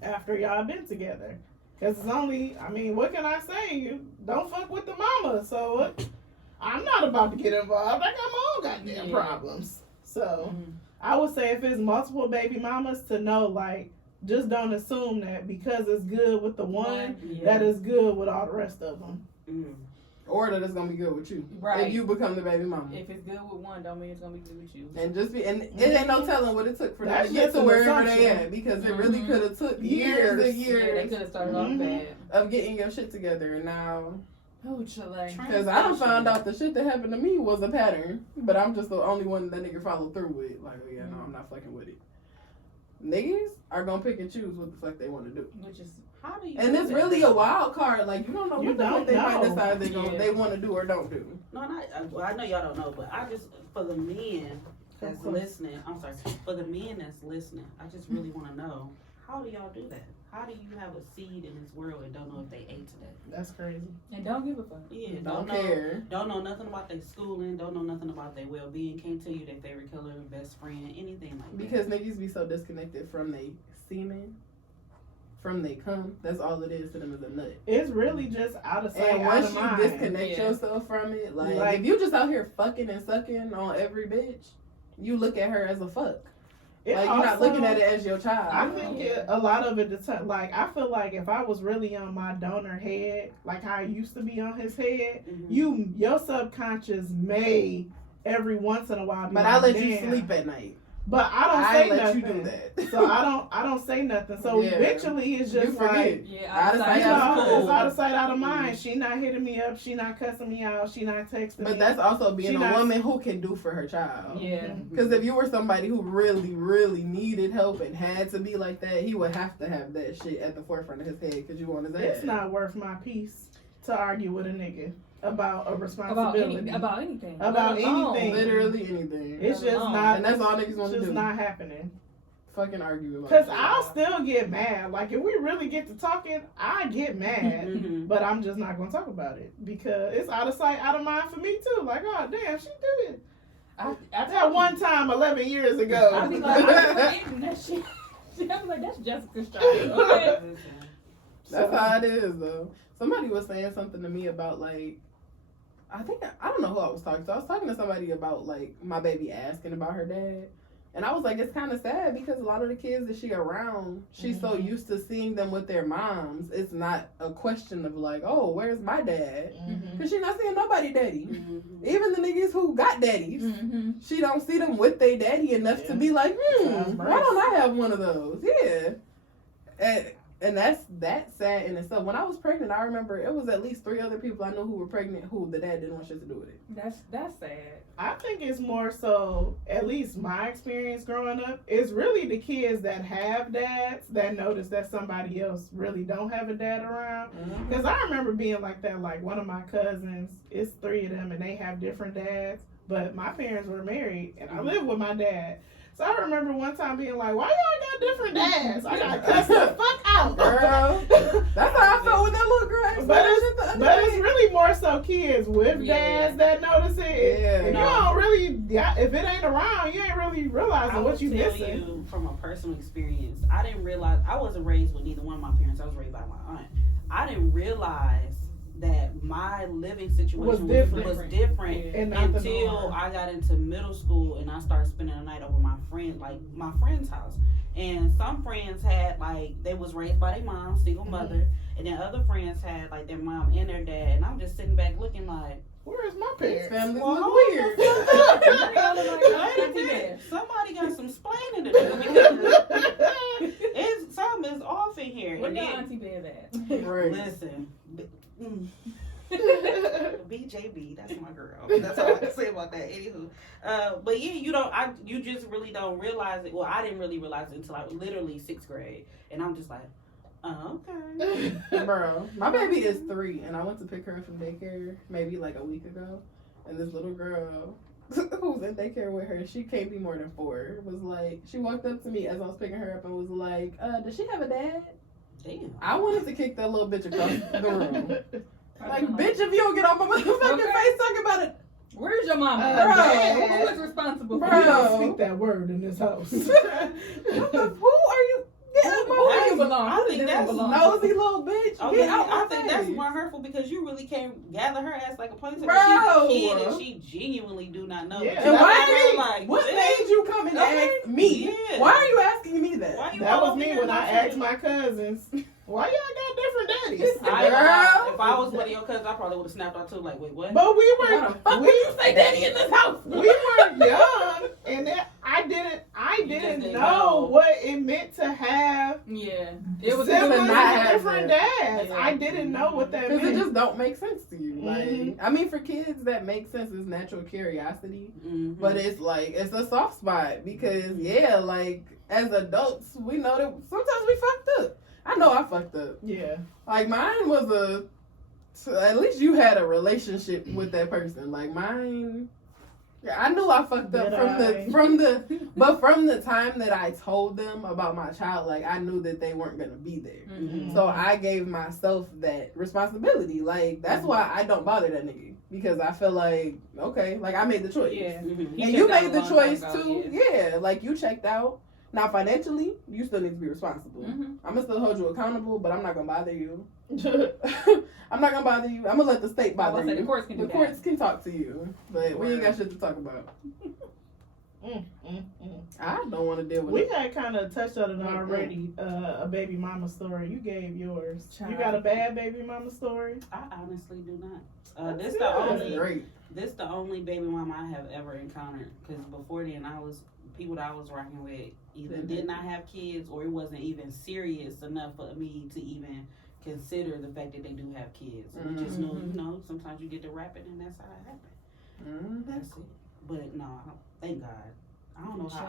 after y'all been together? Because it's only, I mean, what can I say? You don't fuck with the mama. So I'm not about to get involved. I got my own goddamn problems. So I would say if it's multiple baby mamas, to know, like, just don't assume that because it's good with the one, that is good with all the rest of them. Mm. Or that it's gonna be good with you. Right. If you become the baby mama. If it's good with one, don't mean it's gonna be good with you. And it ain't no telling what it took for them That's to get just to an wherever assumption. they at, because it really could have took years and Yeah, they years could have started off bad. of getting your shit together, and now Oh, Chile. because I done found out the shit that happened to me was a pattern, but I'm just the only one that nigga followed through with. Like, oh, yeah, no, I'm not fucking with it. Niggas are gonna pick and choose what the fuck they want to do. Which is How do you? And do it's that? really a wild card. Like, you don't know You what the fuck don't they might know. decide Yeah. they want to do or don't do. No, well, I know y'all don't know, but I just, for the men that's listening, I'm sorry, for the men that's listening, I just really want to know, how do y'all do that? How do you have a seed in this world and don't know if they ate today? That's crazy. and don't give a fuck. Yeah, Don't know, care. Don't know nothing about their schooling, don't know nothing about their well-being, can't tell you their favorite color, best friend, anything like that. Because niggas be so disconnected from they semen, from they cum. That's all it is to them is a nut. It's really just out of sight, And out once of you mind. disconnect Yeah. yourself from it, like Like- if you just out here fucking and sucking on every bitch, you look at her as a fuck. It Like you're not also- looking at it as your child. I think a lot of it, like, I feel like if I was really on my donor head, like how I used to be on his head, Mhm. your subconscious may every once in a while be but like, I let you "Damn." sleep at night. But I don't I say let nothing. you do that. So I don't say nothing. So Yeah. eventually it's You just like, forget. Yeah, Out of sight, you out know, of it's mind. out of sight, out of mind. She not hitting me up. She not cussing me out. She not texting me. But that's also being She a not- woman who can do for her child. Yeah. Because if you were somebody who really, really needed help and had to be like that, he would have to have that shit at the forefront of his head because you on his It's ass. not worth my peace to argue with a nigga about a About responsibility. about anything. About Let alone- anything. Literally anything. It's just alone. not. And that's all niggas want to just do. not happening. Fucking argue about Cause shit. I'll still get mad. Like if we really get to talking, I get mad. Mhm. But I'm just not gonna talk about it because it's out of sight, out of mind for me too. Like, oh damn, she did it. I That one time 11 years ago. I be like, I'm forgetting that shit. I be like, that's Jessica's child. Okay. That's how it is, though. Somebody was saying something to me about, like, I don't know who I was talking to. I was talking to somebody about, like, my baby asking about her dad. And I was like, it's kind of sad because a lot of the kids that she around, she's so used to seeing them with their moms. It's not a question of, like, oh, where's my dad? Because she's not seeing nobody daddy. Mhm. Even the niggas who got daddies, she don't see them with their daddy enough to be like, Sounds why nice. don't I have one of those? Yeah. And that's sad in itself. When I was pregnant, I remember it was at least 3 other people I knew who were pregnant who the dad didn't want shit to do with it. That's sad. I think it's more so, at least my experience growing up, is really the kids that have dads that notice that somebody else really don't have a dad around. Because I remember being like that, like one of my cousins, it's 3 of them and they have different dads, but my parents were married and I lived with my dad. So I remember one time being like, why y'all got different dads? I got cussed the fuck out. Girl, that's how I felt with that little girl. But it's really more so kids with dads that notice it. Yeah. If you don't really, if it ain't around, you ain't really realizing what you tell missing. you from a personal experience, I didn't realize, I wasn't raised with neither one of my parents. I was raised by my aunt. I didn't realize that my living situation was different And not the until norm. I got into middle school and I started spending the night over my friend's house. And some friends had, like, they was raised by their mom, single mother, and then other friends had, like, their mom and their dad. And I'm just sitting back looking like, Where's my parents? Family well, look hold weird. the fuck up. Like, Wait a minute. Somebody got some splaining to do because something is off in here. Where And your then, auntie bed at? Right. listen, BJB, that's my girl. That's all I can say about that. Anywho, but yeah, you just really don't realize it. Well, I didn't really realize it until like literally 6th grade, and I'm just like, oh, okay. Bro, my baby is 3, and I went to pick her up from daycare maybe like a week ago, and this little girl, who's in daycare with her, she can't be more than 4, was like, she walked up to me as I was picking her up and was like, does she have a dad? Damn. I wanted to kick that little bitch across the room. Like, I'm bitch, if you don't get on my motherfucking face talking about it. Where's your mama? Bro. Who is responsible Bro. for We you? don't speak that word in this house. Who are you? Get out Who my you face. belong? I Who think does that's belong? Nosy little bitch. Okay, Get out my I think that's face. more hurtful because you really can't gather her ass like a police Bro. officer. She's a kid and she genuinely do not know. Yeah. And why That's are you, like, what bitch, made you come and Okay. ask me? Yeah. Why are you asking me that? Why you That all was over me here when I like asked that? my cousins, why y'all got different daddies? If I was one of your cousins, I probably would have snapped out too. Like, wait, what? But we Why were the fuck would you say daddy in this house? we were young, and I didn't didn't know know. what it meant to have Yeah. It was siblings not with have different dads. Yeah. I didn't know what that Because it meant. just don't make sense to you. Like, Mhm. I mean, for kids, that makes sense. It's natural curiosity. Mhm. But it's like, it's a soft spot. Because, yeah, like, as adults, we know that sometimes we fucked up. I know I fucked up. Yeah. Like, mine was at least you had a relationship with that person. Like, mine, yeah, I knew I fucked up from the time that I told them about my child. Like, I knew that they weren't gonna be there. Mhm. So I gave myself that responsibility. Like, that's why I don't bother that nigga. Because I feel like, okay, like, I made the choice. Yeah. Mhm. He And you checked out made a the long choice time ago, too. Yeah, like, you checked out. Now, financially, you still need to be responsible. Mm-hmm. I'm gonna still hold you accountable, but I'm not gonna bother you. I'm not gonna bother you. I'm gonna let the state bother you. The courts can do The that. courts can talk to you, but we ain't got Word. shit to talk about. Mm. I don't want to deal with We it. had kind of touched on it already. A baby mama story. You gave yours. Child. You got a bad baby mama story? I honestly do not. That's This good. That's great. the only baby mama I have ever encountered. Because before then, people that I was rocking with either did not have kids or it wasn't even serious enough for me to even consider the fact that they do have kids. We just know, sometimes you get to rapping and that's how it happens. That's it. But no, thank God. I don't know how.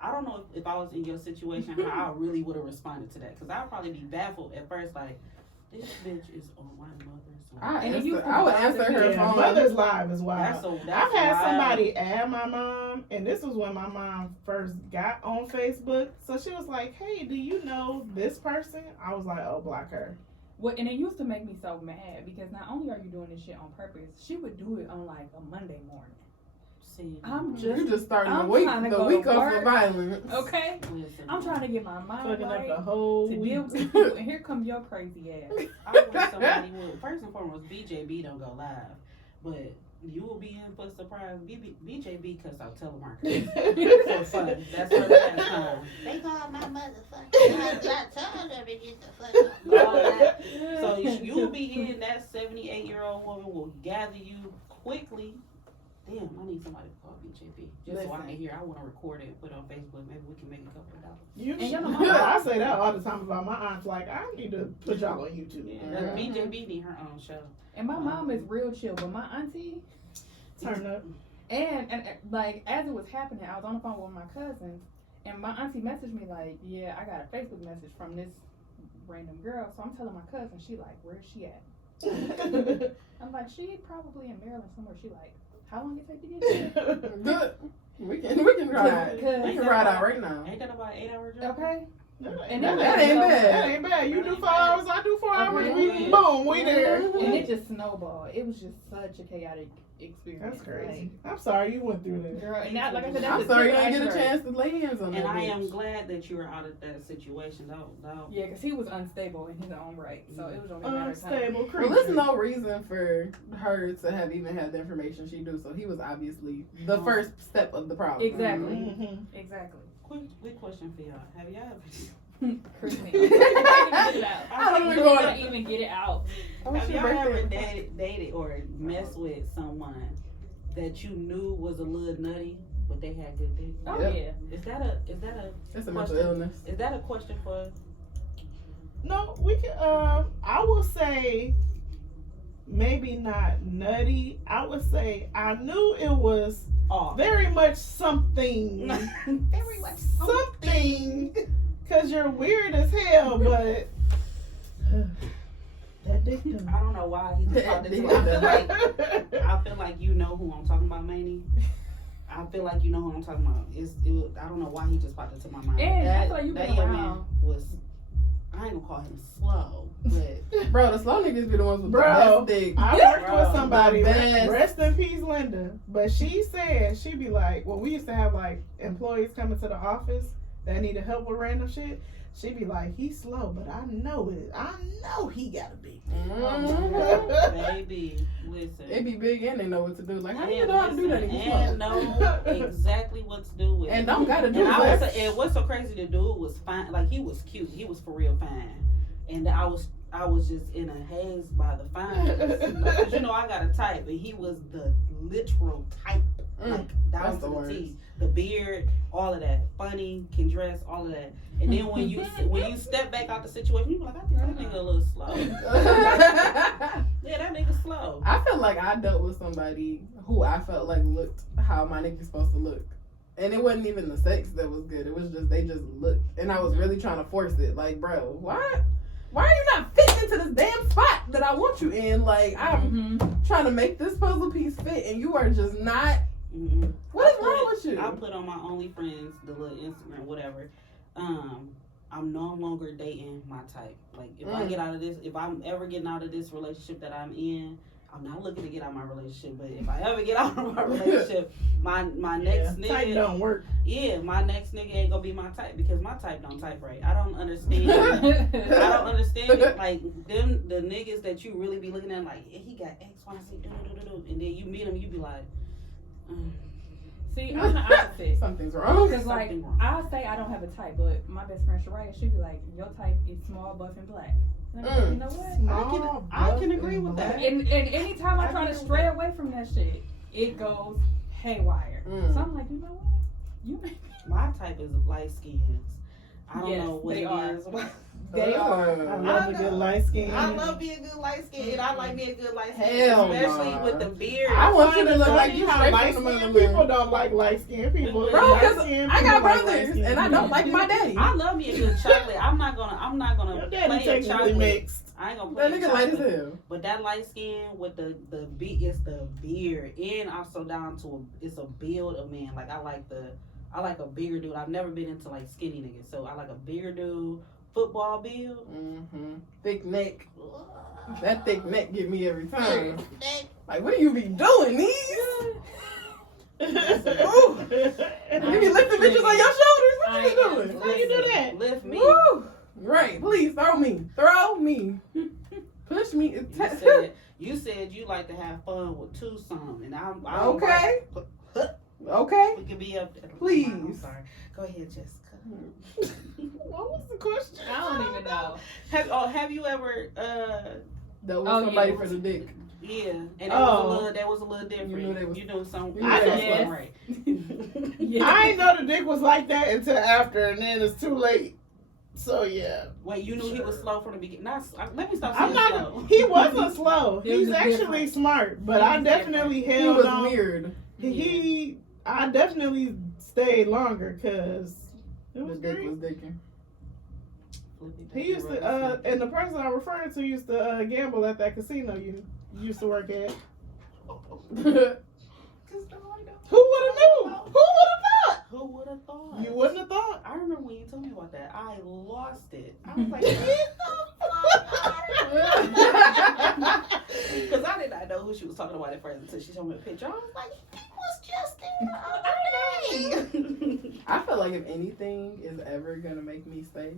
I don't know if I was in your situation how I really would have responded to that because I'd probably be baffled at first. Like, this bitch is on my mother's line. I would answer her Yeah, phone. Mother's Live is wild. That's I've had wild. somebody add my mom, and this was when my mom first got on Facebook. So she was like, "Hey, do you know this person?" I was like, "Oh, block her." What, and it used to make me so mad because not only are you doing this shit on purpose, she would do it on like a Monday morning. See, You're just starting I'm the week trying to go off to of work. violence. Okay? listen, I'm trying to get my mind Fucking right up the whole to week. deal with people, and here come your crazy ass. I wish somebody would. First and foremost, BJB don't go live, but you will be in for a surprise. BJB cuss out telemarketers for fun. That's her last time. They call my motherfucker. I told her to get the fuck out. All that. So you will be in. That 78-year-old woman will gather you quickly. Damn, I need somebody to call BJB just so I can hear. I want to record it and put it on Facebook. Maybe we can make a couple of dollars. You And should. your mom- I say that all the time about my aunts. Like, I need to put y'all on YouTube. Yeah, BJB need her own show. And my mom is real chill, but my auntie, Turn up. and like as it was happening, I was on the phone with my cousins, and my auntie messaged me like, "Yeah, I got a Facebook message from this random girl." So I'm telling my cousin, she like, "Where's she at?" I'm like, "She probably in Maryland somewhere." She like, "How long it take to get there?" Good. We can ride. We can ride out right now. Ain't that about an 8-hour drive? Okay. And that ain't bad. That ain't bad. You do 4 hours, I do 4 hours. Okay. Boom, we there. And it just snowballed. It was just such a chaotic experience. That's crazy. I'm sorry you went through Like, that. girl, and that, like I said, that's I'm the sorry you tip didn't get a iceberg. chance to lay hands on that. And I bitch. am glad that you were out of that situation. No. Yeah, because he was unstable in his own right. So it was only a matter of time. Unstable Well, creature. there's no reason for her to have even had the information she do. So he was obviously the first step of the problem. Exactly. Mhm. Exactly. Quick question for y'all. Have y'all ever Christmas. I can't even get it out. I don't even I want can't even get it out. Have y'all ever dated or messed with someone that you knew was a little nutty, but they had good dick? Oh Yep. yeah. Is that a It's a mental question? illness. Is that a question for? No, we can. I will say, maybe not nutty. I would say I knew it was very much something. Very much Something. Cause you're weird as hell, but That dick done. I don't know why he just popped into like that. Like, I feel like you know who I'm talking about, Manny. I feel like you know who I'm talking about. I don't know why he just popped into my mind. And I That, feel like you've that been young around. man was, I ain't gonna call him slow, but Bro, the slow niggas be the ones with Bro, the best dick. I worked Bro, with somebody, the best. rest in peace, Linda. But she said, she'd be like, well, we used to have like employees coming to the office that needed help with random shit. She'd be like, he's slow, but I know it. I know he got a big dick. baby, listen. They be big and they know what to do. Like, how do you And know how to do that? listen, Nigga? and know exactly what to do with And it. don't gotta do And I was, that. and what's so crazy, the dude was fine. Like, he was cute. He was for real fine. And I was just in a haze by the fine. Because you know I got a type, and he was the literal type. Like, that's down the to the worst. T. The beard, all of that. Funny, can dress, all of that. And then when you step back out the situation, you be like, I think that nigga a little slow. Yeah, that nigga slow. I feel like I dealt with somebody who I felt like looked how my nigga's supposed to look. And it wasn't even the sex that was good. It was just, they just looked. And I was really trying to force it. Like, bro, why are you not fitting into this damn spot that I want you in? Like, I'm trying to make this puzzle piece fit and you are just not. Mm-hmm. What is wrong with you? I put on my OnlyFriends, the little Instagram, whatever. I'm no longer dating my type. Like, if I get out of this, if I'm ever getting out of this relationship that I'm in, I'm not looking to get out of my relationship. But if I ever get out of my relationship, my next nigga, Type don't work. yeah, my next nigga ain't gonna be my type because my type don't type right. I don't understand. I don't understand it. Like, them, the niggas that you really be looking at, like, yeah, he got X, Y, Z, and then you meet him, you be like, See, I'm the opposite. Something's wrong. Because, like, Something wrong. I'll say I don't have a type, but my best friend Shariah, she'd be like, your type is small, buff, and black. And I'm like, you know what? I can agree with that. And anytime I try to stray away from that shit, it goes haywire. So I'm like, you know what? You make My type is light skins. I don't Yes, know what they it are. is. They are. I love a good light skin. I love being a good light skin, and I like me a good light skin, Hell especially nah. with the beard. I want you to look Funny like you how straight light from the skin motherland. people don't like light skin people. Bro, Light because skin I people got like light brothers skin and I people. don't like my daddy. I love me a good chocolate. I'm not gonna Your play daddy a technically chocolate. mixed. I ain't gonna play That a nigga light as chocolate. hell. But that light skin with the it's the beard, and also down to it's a build of man. Like, I like a bigger dude. I've never been into like skinny niggas, so I like a bigger dude, football build. Thick neck. That thick neck get me every time. That Like, what do you be doing, knees? Ooh. You be lifting bitches on your shoulders? What you be doing? How you do that? Lift me. Woo. Right, please throw me. Push me. You said you like to have fun with twosome, and I'm Okay. Okay. We could be up there. Please. I'm sorry. Go ahead, Jessica. What was the question? I don't even know. Have you ever That was Oh, somebody yeah. for the dick. yeah, and that was a little different. You knew they was- You knew something. You knew they That's was- right. Yeah. I ain't know the dick was like that until after, and then it's too late. So yeah, Wait, you knew he was slow from the beginning. Let me stop I'm saying not. slow. He wasn't slow. It was He's just actually different. smart, but He I was definitely He held was on. weird. I definitely stayed longer because it The was dick great. was dicking. He used to, and the person I referred to used to gamble at that casino you used to work at. Who would have knew? Who would have thought? Who would have thought? You wouldn't have thought. I remember when you told me about that. I lost it. I was like, because I did not know who she was talking about at first until she showed me a picture. I was like, it was just the other day. I feel like if anything is ever gonna make me stay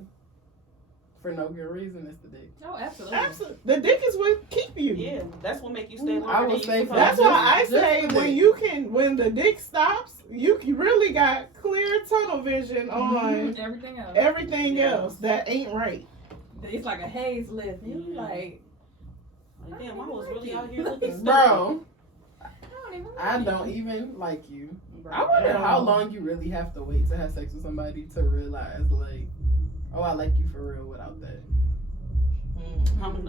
for no good reason, it's the dick. Oh, absolutely. Absolutely. The dick is what keep you. yeah, that's what make you stay longer I than will you stay supposed for That's to. why I Just say the dick. when the dick stops, you really got clear tunnel vision on Everything else. everything else that ain't right. It's like a haze lift. You be like, Like, damn, I was really out here looking stupid. Bro, I don't even I don't even like you. Bro. I wonder how long you really have to wait to have sex with somebody to realize, like, oh, I like you for real without that. Do I want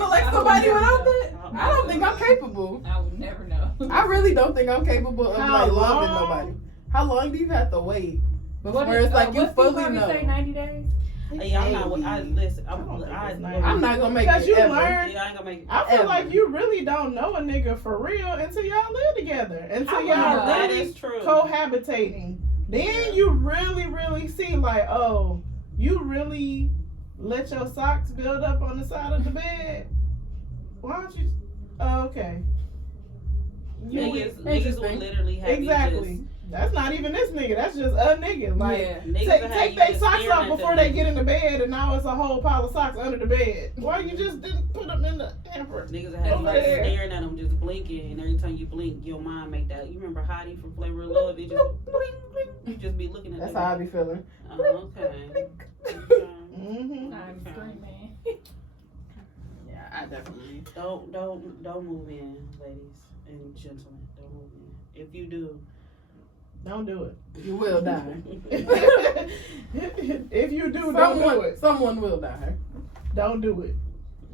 to like I would somebody never without know. that? I don't think I'm capable. I would never know. I really don't think I'm capable of How like loving long? nobody. How long do you have to wait before What is- it's like you what's fully Steve Harvey know? say, 90 days? Yeah, I'm not. I listen. I don't think it's nice. I'm not gonna make Because it you ever. learn. Yeah, I ain't gonna make it. I feel Ever. like you really don't know a nigga for real until y'all live together. Until y'all that really is true. cohabitating. Then you really see like, oh, you really let your socks build up on the side of the bed. Why don't you? Oh, okay. Niggas will interesting. literally have Exactly. That's not even this nigga. That's just a nigga. Like, Yeah. take their socks off before they get in the bed, and now it's a whole pile of socks under the bed. Why you just didn't put them in the hamper? Niggas will have you Over like there. staring at them, just blinking, and every time you blink, your mind make that. You remember Hottie from Flavor of Love? It just you just be looking at That's them. how I be feeling. Oh, okay. Mm-hmm. I'm screaming. Yeah, I definitely. Don't move in, ladies and gentlemen. Don't move in. If you do, Don't do it. You will die. If you do, don't do it. Someone will die. Don't do it.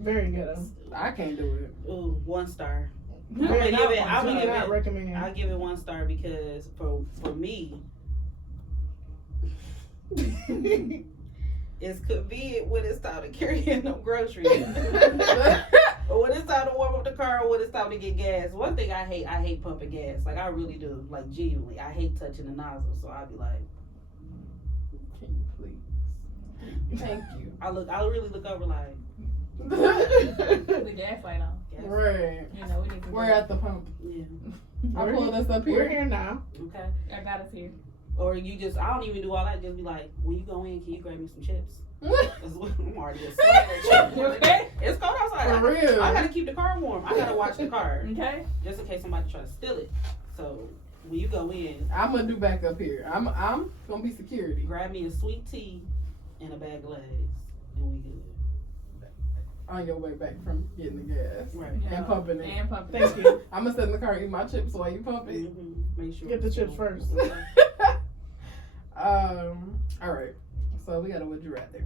Very ghetto. I can't do it. ooh, 1 star. Very give it- not I'm gonna do give not it- recommend. I give it 1 star because for me, it's convenient when it's time to carry in them groceries. Or when it's time to warm up the car, or when it's time to get gas. One thing I hate pumping gas. Like, I really do. Like, genuinely. I hate touching the nozzle. So I'll be like, Can you please? Thank you. I really look over like, The gas light on. gas. Right. You know, we need to We're at the pump. Yeah. I pulled us up We're here. here now. Okay. I got us here. Or you just, I don't even do all that. Just be like, when you go in, can you grab me some chips? That's what I'm already excited. You okay? It's cold outside. For real. I gotta keep the car warm. I gotta watch the car. Okay. Just in case somebody tries to steal it. So when you go in, I'm gonna do back up here. I'm gonna be security. grab me a sweet tea and a bag of Lay's, and we good. On your way back from getting the gas. Right. And pumping it. And pumping. Thank you. I'm gonna sit in the car and eat my chips while you pump it. Make sure Get the it's chips warm. first. All right. So we got a would you rather.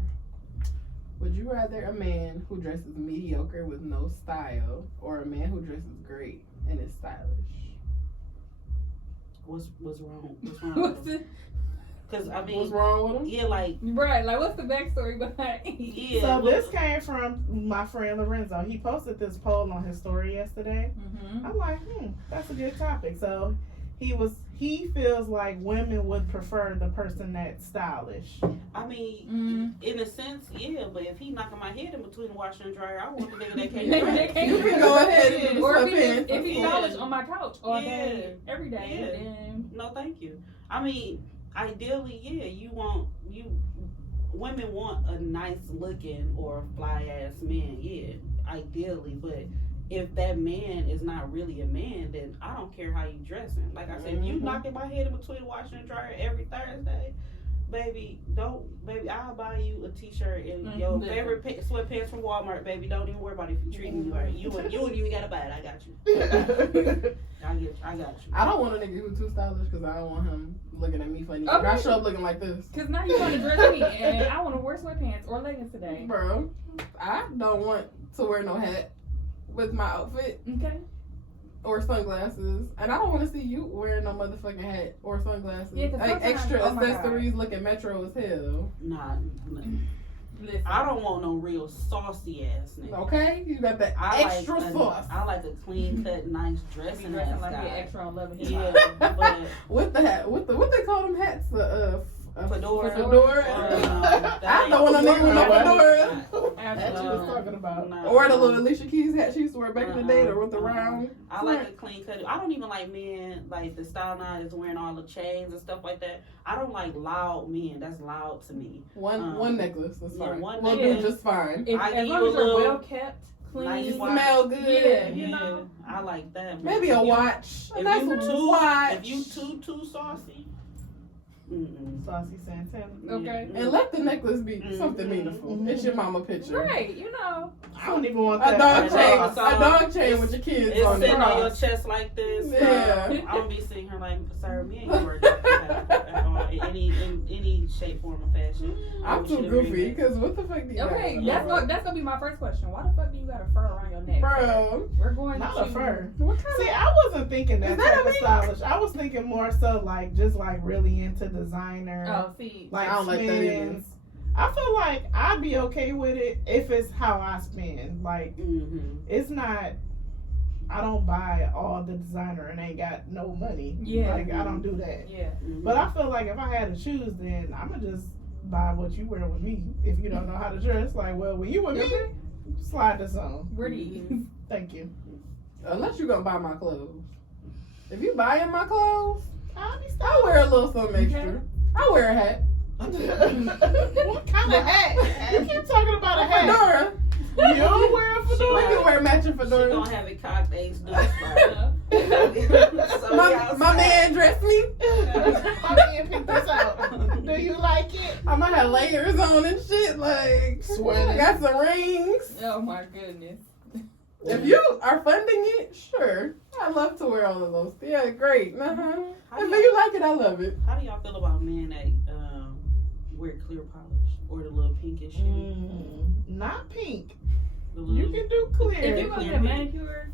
Would you rather a man who dresses mediocre with no style, or a man who dresses great and is stylish? What's wrong? What's wrong? What's the, Because I What's mean, wrong with him? yeah, like right, like what's the backstory behind it? yeah. So what- this came from my friend Lorenzo. He posted this poll on his story yesterday. Mm-hmm. I'm like, that's a good topic. So he feels like women would prefer the person that's stylish. I mean, in a sense, yeah. But if he knocking my head in between the washer and dryer, I want the nigga that can't They dress. can't You can dress. go ahead and do Or the if he's Yeah. stylish on my couch all Yeah. day, every day, Yeah. then No, thank you. I mean, ideally, yeah, women want a nice looking or fly ass man, yeah, ideally, but if that man is not really a man, then I don't care how you dressing. Like I said, if you Mhm. knocking my head in between the washer and dryer every Thursday, baby, I'll buy you a t-shirt and your Listen. favorite sweatpants from Walmart, baby. Don't even worry about it if you treating me right. You ain't even gotta buy it. I got you. I got you. I don't want a nigga who's too stylish because I don't want him looking at me funny. Okay. If I show up looking like this, because now you want to dress me, and I want to wear sweatpants or leggings today. bro, I don't want to wear no hat with my outfit Okay. or sunglasses, and I don't want to see you wearing no motherfucking hat or sunglasses. Yeah, 'cause like sometimes- extra oh my God. accessories looking metro as hell. Nah, Listen. I don't want no real saucy ass nigga. Okay, you got that I extra like sauce. I like a clean cut, nice Be dressing dressing ass like guy. you're extra on Love and Hip Yeah, Hop. but With the hat, with the what they call them hats? Fedora. Fedora. I don't want a nigga with no fedora. That's what you was talking about. No. Or the little Alicia Keys hat she used to wear back in the day, or with the round. I like a clean cut. I don't even like men like the style now is wearing all the chains and stuff like that. I don't like loud men. That's loud to me. One necklace. That's yeah, fine. one We'll necklace. do just fine. I As give long you as a you're little well kept, clean. nice You watch. smell good. Yeah. Yeah, You know. I like that. Maybe a If you- watch. A If nice you too, watch. if you too saucy. Mm-mm. Saucy Santana. Okay. And let the necklace be Mhm. something meaningful. It's your mama picture. Right, you know. I don't even want A that. dog Right. chain. A dog chain with your kids It's on it. sitting on your chest like this. Yeah. I'm gonna be sitting here like, sir, me ain't worried about that at all. In any shape, form, or fashion. I I'm want you too to bring goofy it. because what the fuck do you Okay, got? that's gonna be my first question. Why the fuck do you got a fur around your neck? Bro, We're going Not to a fur. what kind See, of... I wasn't thinking that Is that type a of stylish. I was thinking more so like just like really into designer. Oh, see. Like I don't like that either. Smiths. I feel like I'd be okay with it if it's how I spend. Like, it's not. I don't buy all the designer and ain't got no money. Yeah. Like, I don't do that. Yeah. But I feel like if I had to choose, then I'ma just buy what you wear with me. If you don't know how to dress, like, well, when you with me, slide this on. Where do you? Thank you. Unless you gonna buy my clothes. If you buying my clothes, I'll be I wear a little something extra. I wear a hat. What kind of hat? You keep talking about a hat. Fedora. You don't wear a We fedora. can wear matching She fedoras. gonna have it cocked, eggs, do it. My man dressed me. My man picked this out. Do you like it? I might have layers on and shit. Like, Sweater. I got some rings. Oh my goodness. If you are funding it, sure. I love to wear all of those. Yeah, great. How If do you like it, I love it. How do y'all feel about men that wear clear polish or the little pinkish shit? Not pink. The You little, can do If clear. you're gonna get a manicure,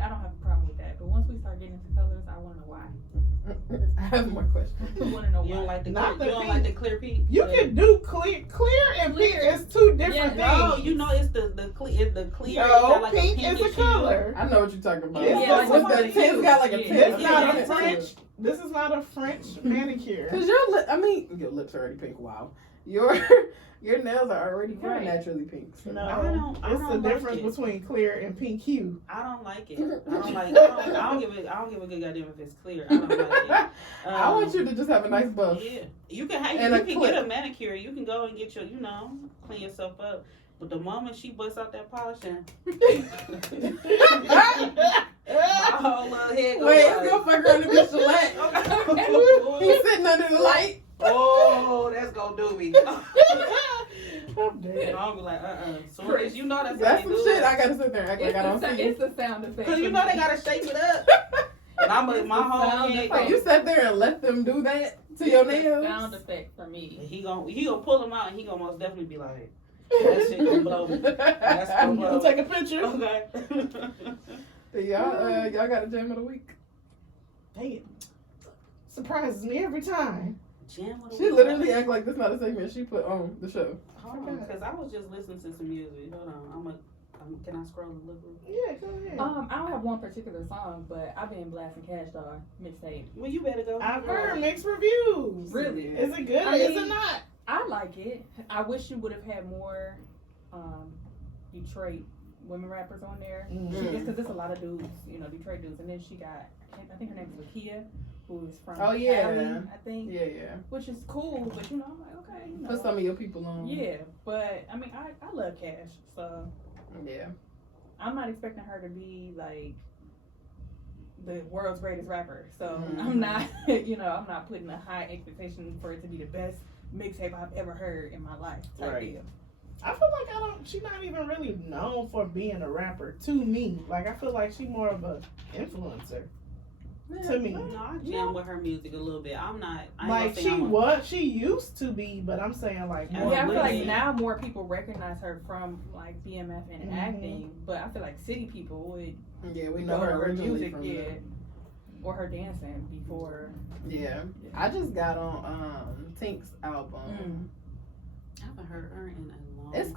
I don't have a problem with that. But once we start getting into colors, I want to know why. I have more questions. I want to know you don't why. like the Not clear, the you don't pink. like the clear pink? You can do clear and pink Clear. is two different Yeah, things. No, you know it's the clear. The clear. No, it got like pink a is a pinkish color. I know what you're talking about. Yeah, like What's the that tint? It's got like a Yeah. tint. It's not a Tint to French. it. This is not a French manicure. Cause your lips are already pink. Wow, your nails are already kind of Right. naturally pink. So. No, I it's the don't like difference it. between clear and pink hue. I don't like it. I don't give a good goddamn if it's clear. I don't like it. I want you to just have a nice buff. Yeah, you can have, And a you can clip. get a manicure. You can go and get your, clean yourself up. But the moment she busts out that polish and my whole little head goes Wait, like, it's gonna fuck around and be shellac. He's sitting under the light. oh, that's gonna do me. I'm dead. I'm be like, So as you know that's how That's they some do shit. it. I gotta sit there and act like I don't see. It's the sound effect. Cause you know they gotta shape it up. And I'm like, my whole sound head. effect. You sat there and let them do that to your nails. Sound effect for me. He gonna pull them out and he gonna most definitely be like, that shit gonna blow me. That's gonna I'm blow gonna me. take a picture. Okay. Y'all got a jam of the week. Dang it. Surprises me every time. Jam of the She week. literally act like this not a segment she put on the show. Hold on, because I was just listening to some music. Hold on, can I scroll a little bit? Yeah, go ahead. I don't have one particular song, but I've been blasting Cash Dog mixtape. Well, you better go. I've heard mixed reviews. Really? Is it good or I is mean- it not? I like it. I wish you would have had more Detroit women rappers on there. Mm. Because there's a lot of dudes, Detroit dudes. And then she got, I think her name is Lakia, who is from Oh, yeah. Cali, I think. Yeah. Which is cool, but I'm like, okay. Put some of your people on. Yeah, but I mean, I love Cash, so Yeah. I'm not expecting her to be like the world's greatest rapper. So Mhm. I'm not, I'm not putting a high expectation for it to be the best mixtape I've ever heard in my life. Type Right. deal. I feel like she's not even really known for being a rapper to me. Like, I feel like she's more of a influencer to me. No, I jam with her music a little bit. I'm not. I ain't Like, gonna say she used to be, but I'm saying like Yeah, more Yeah, I feel like women. now more people recognize her from like BMF and Mhm. acting, but I feel like city people would Yeah, we know know her her originally music, from yeah, or her dancing before. Yeah. I just got on Tink's album. Mm. I haven't heard her in a long It's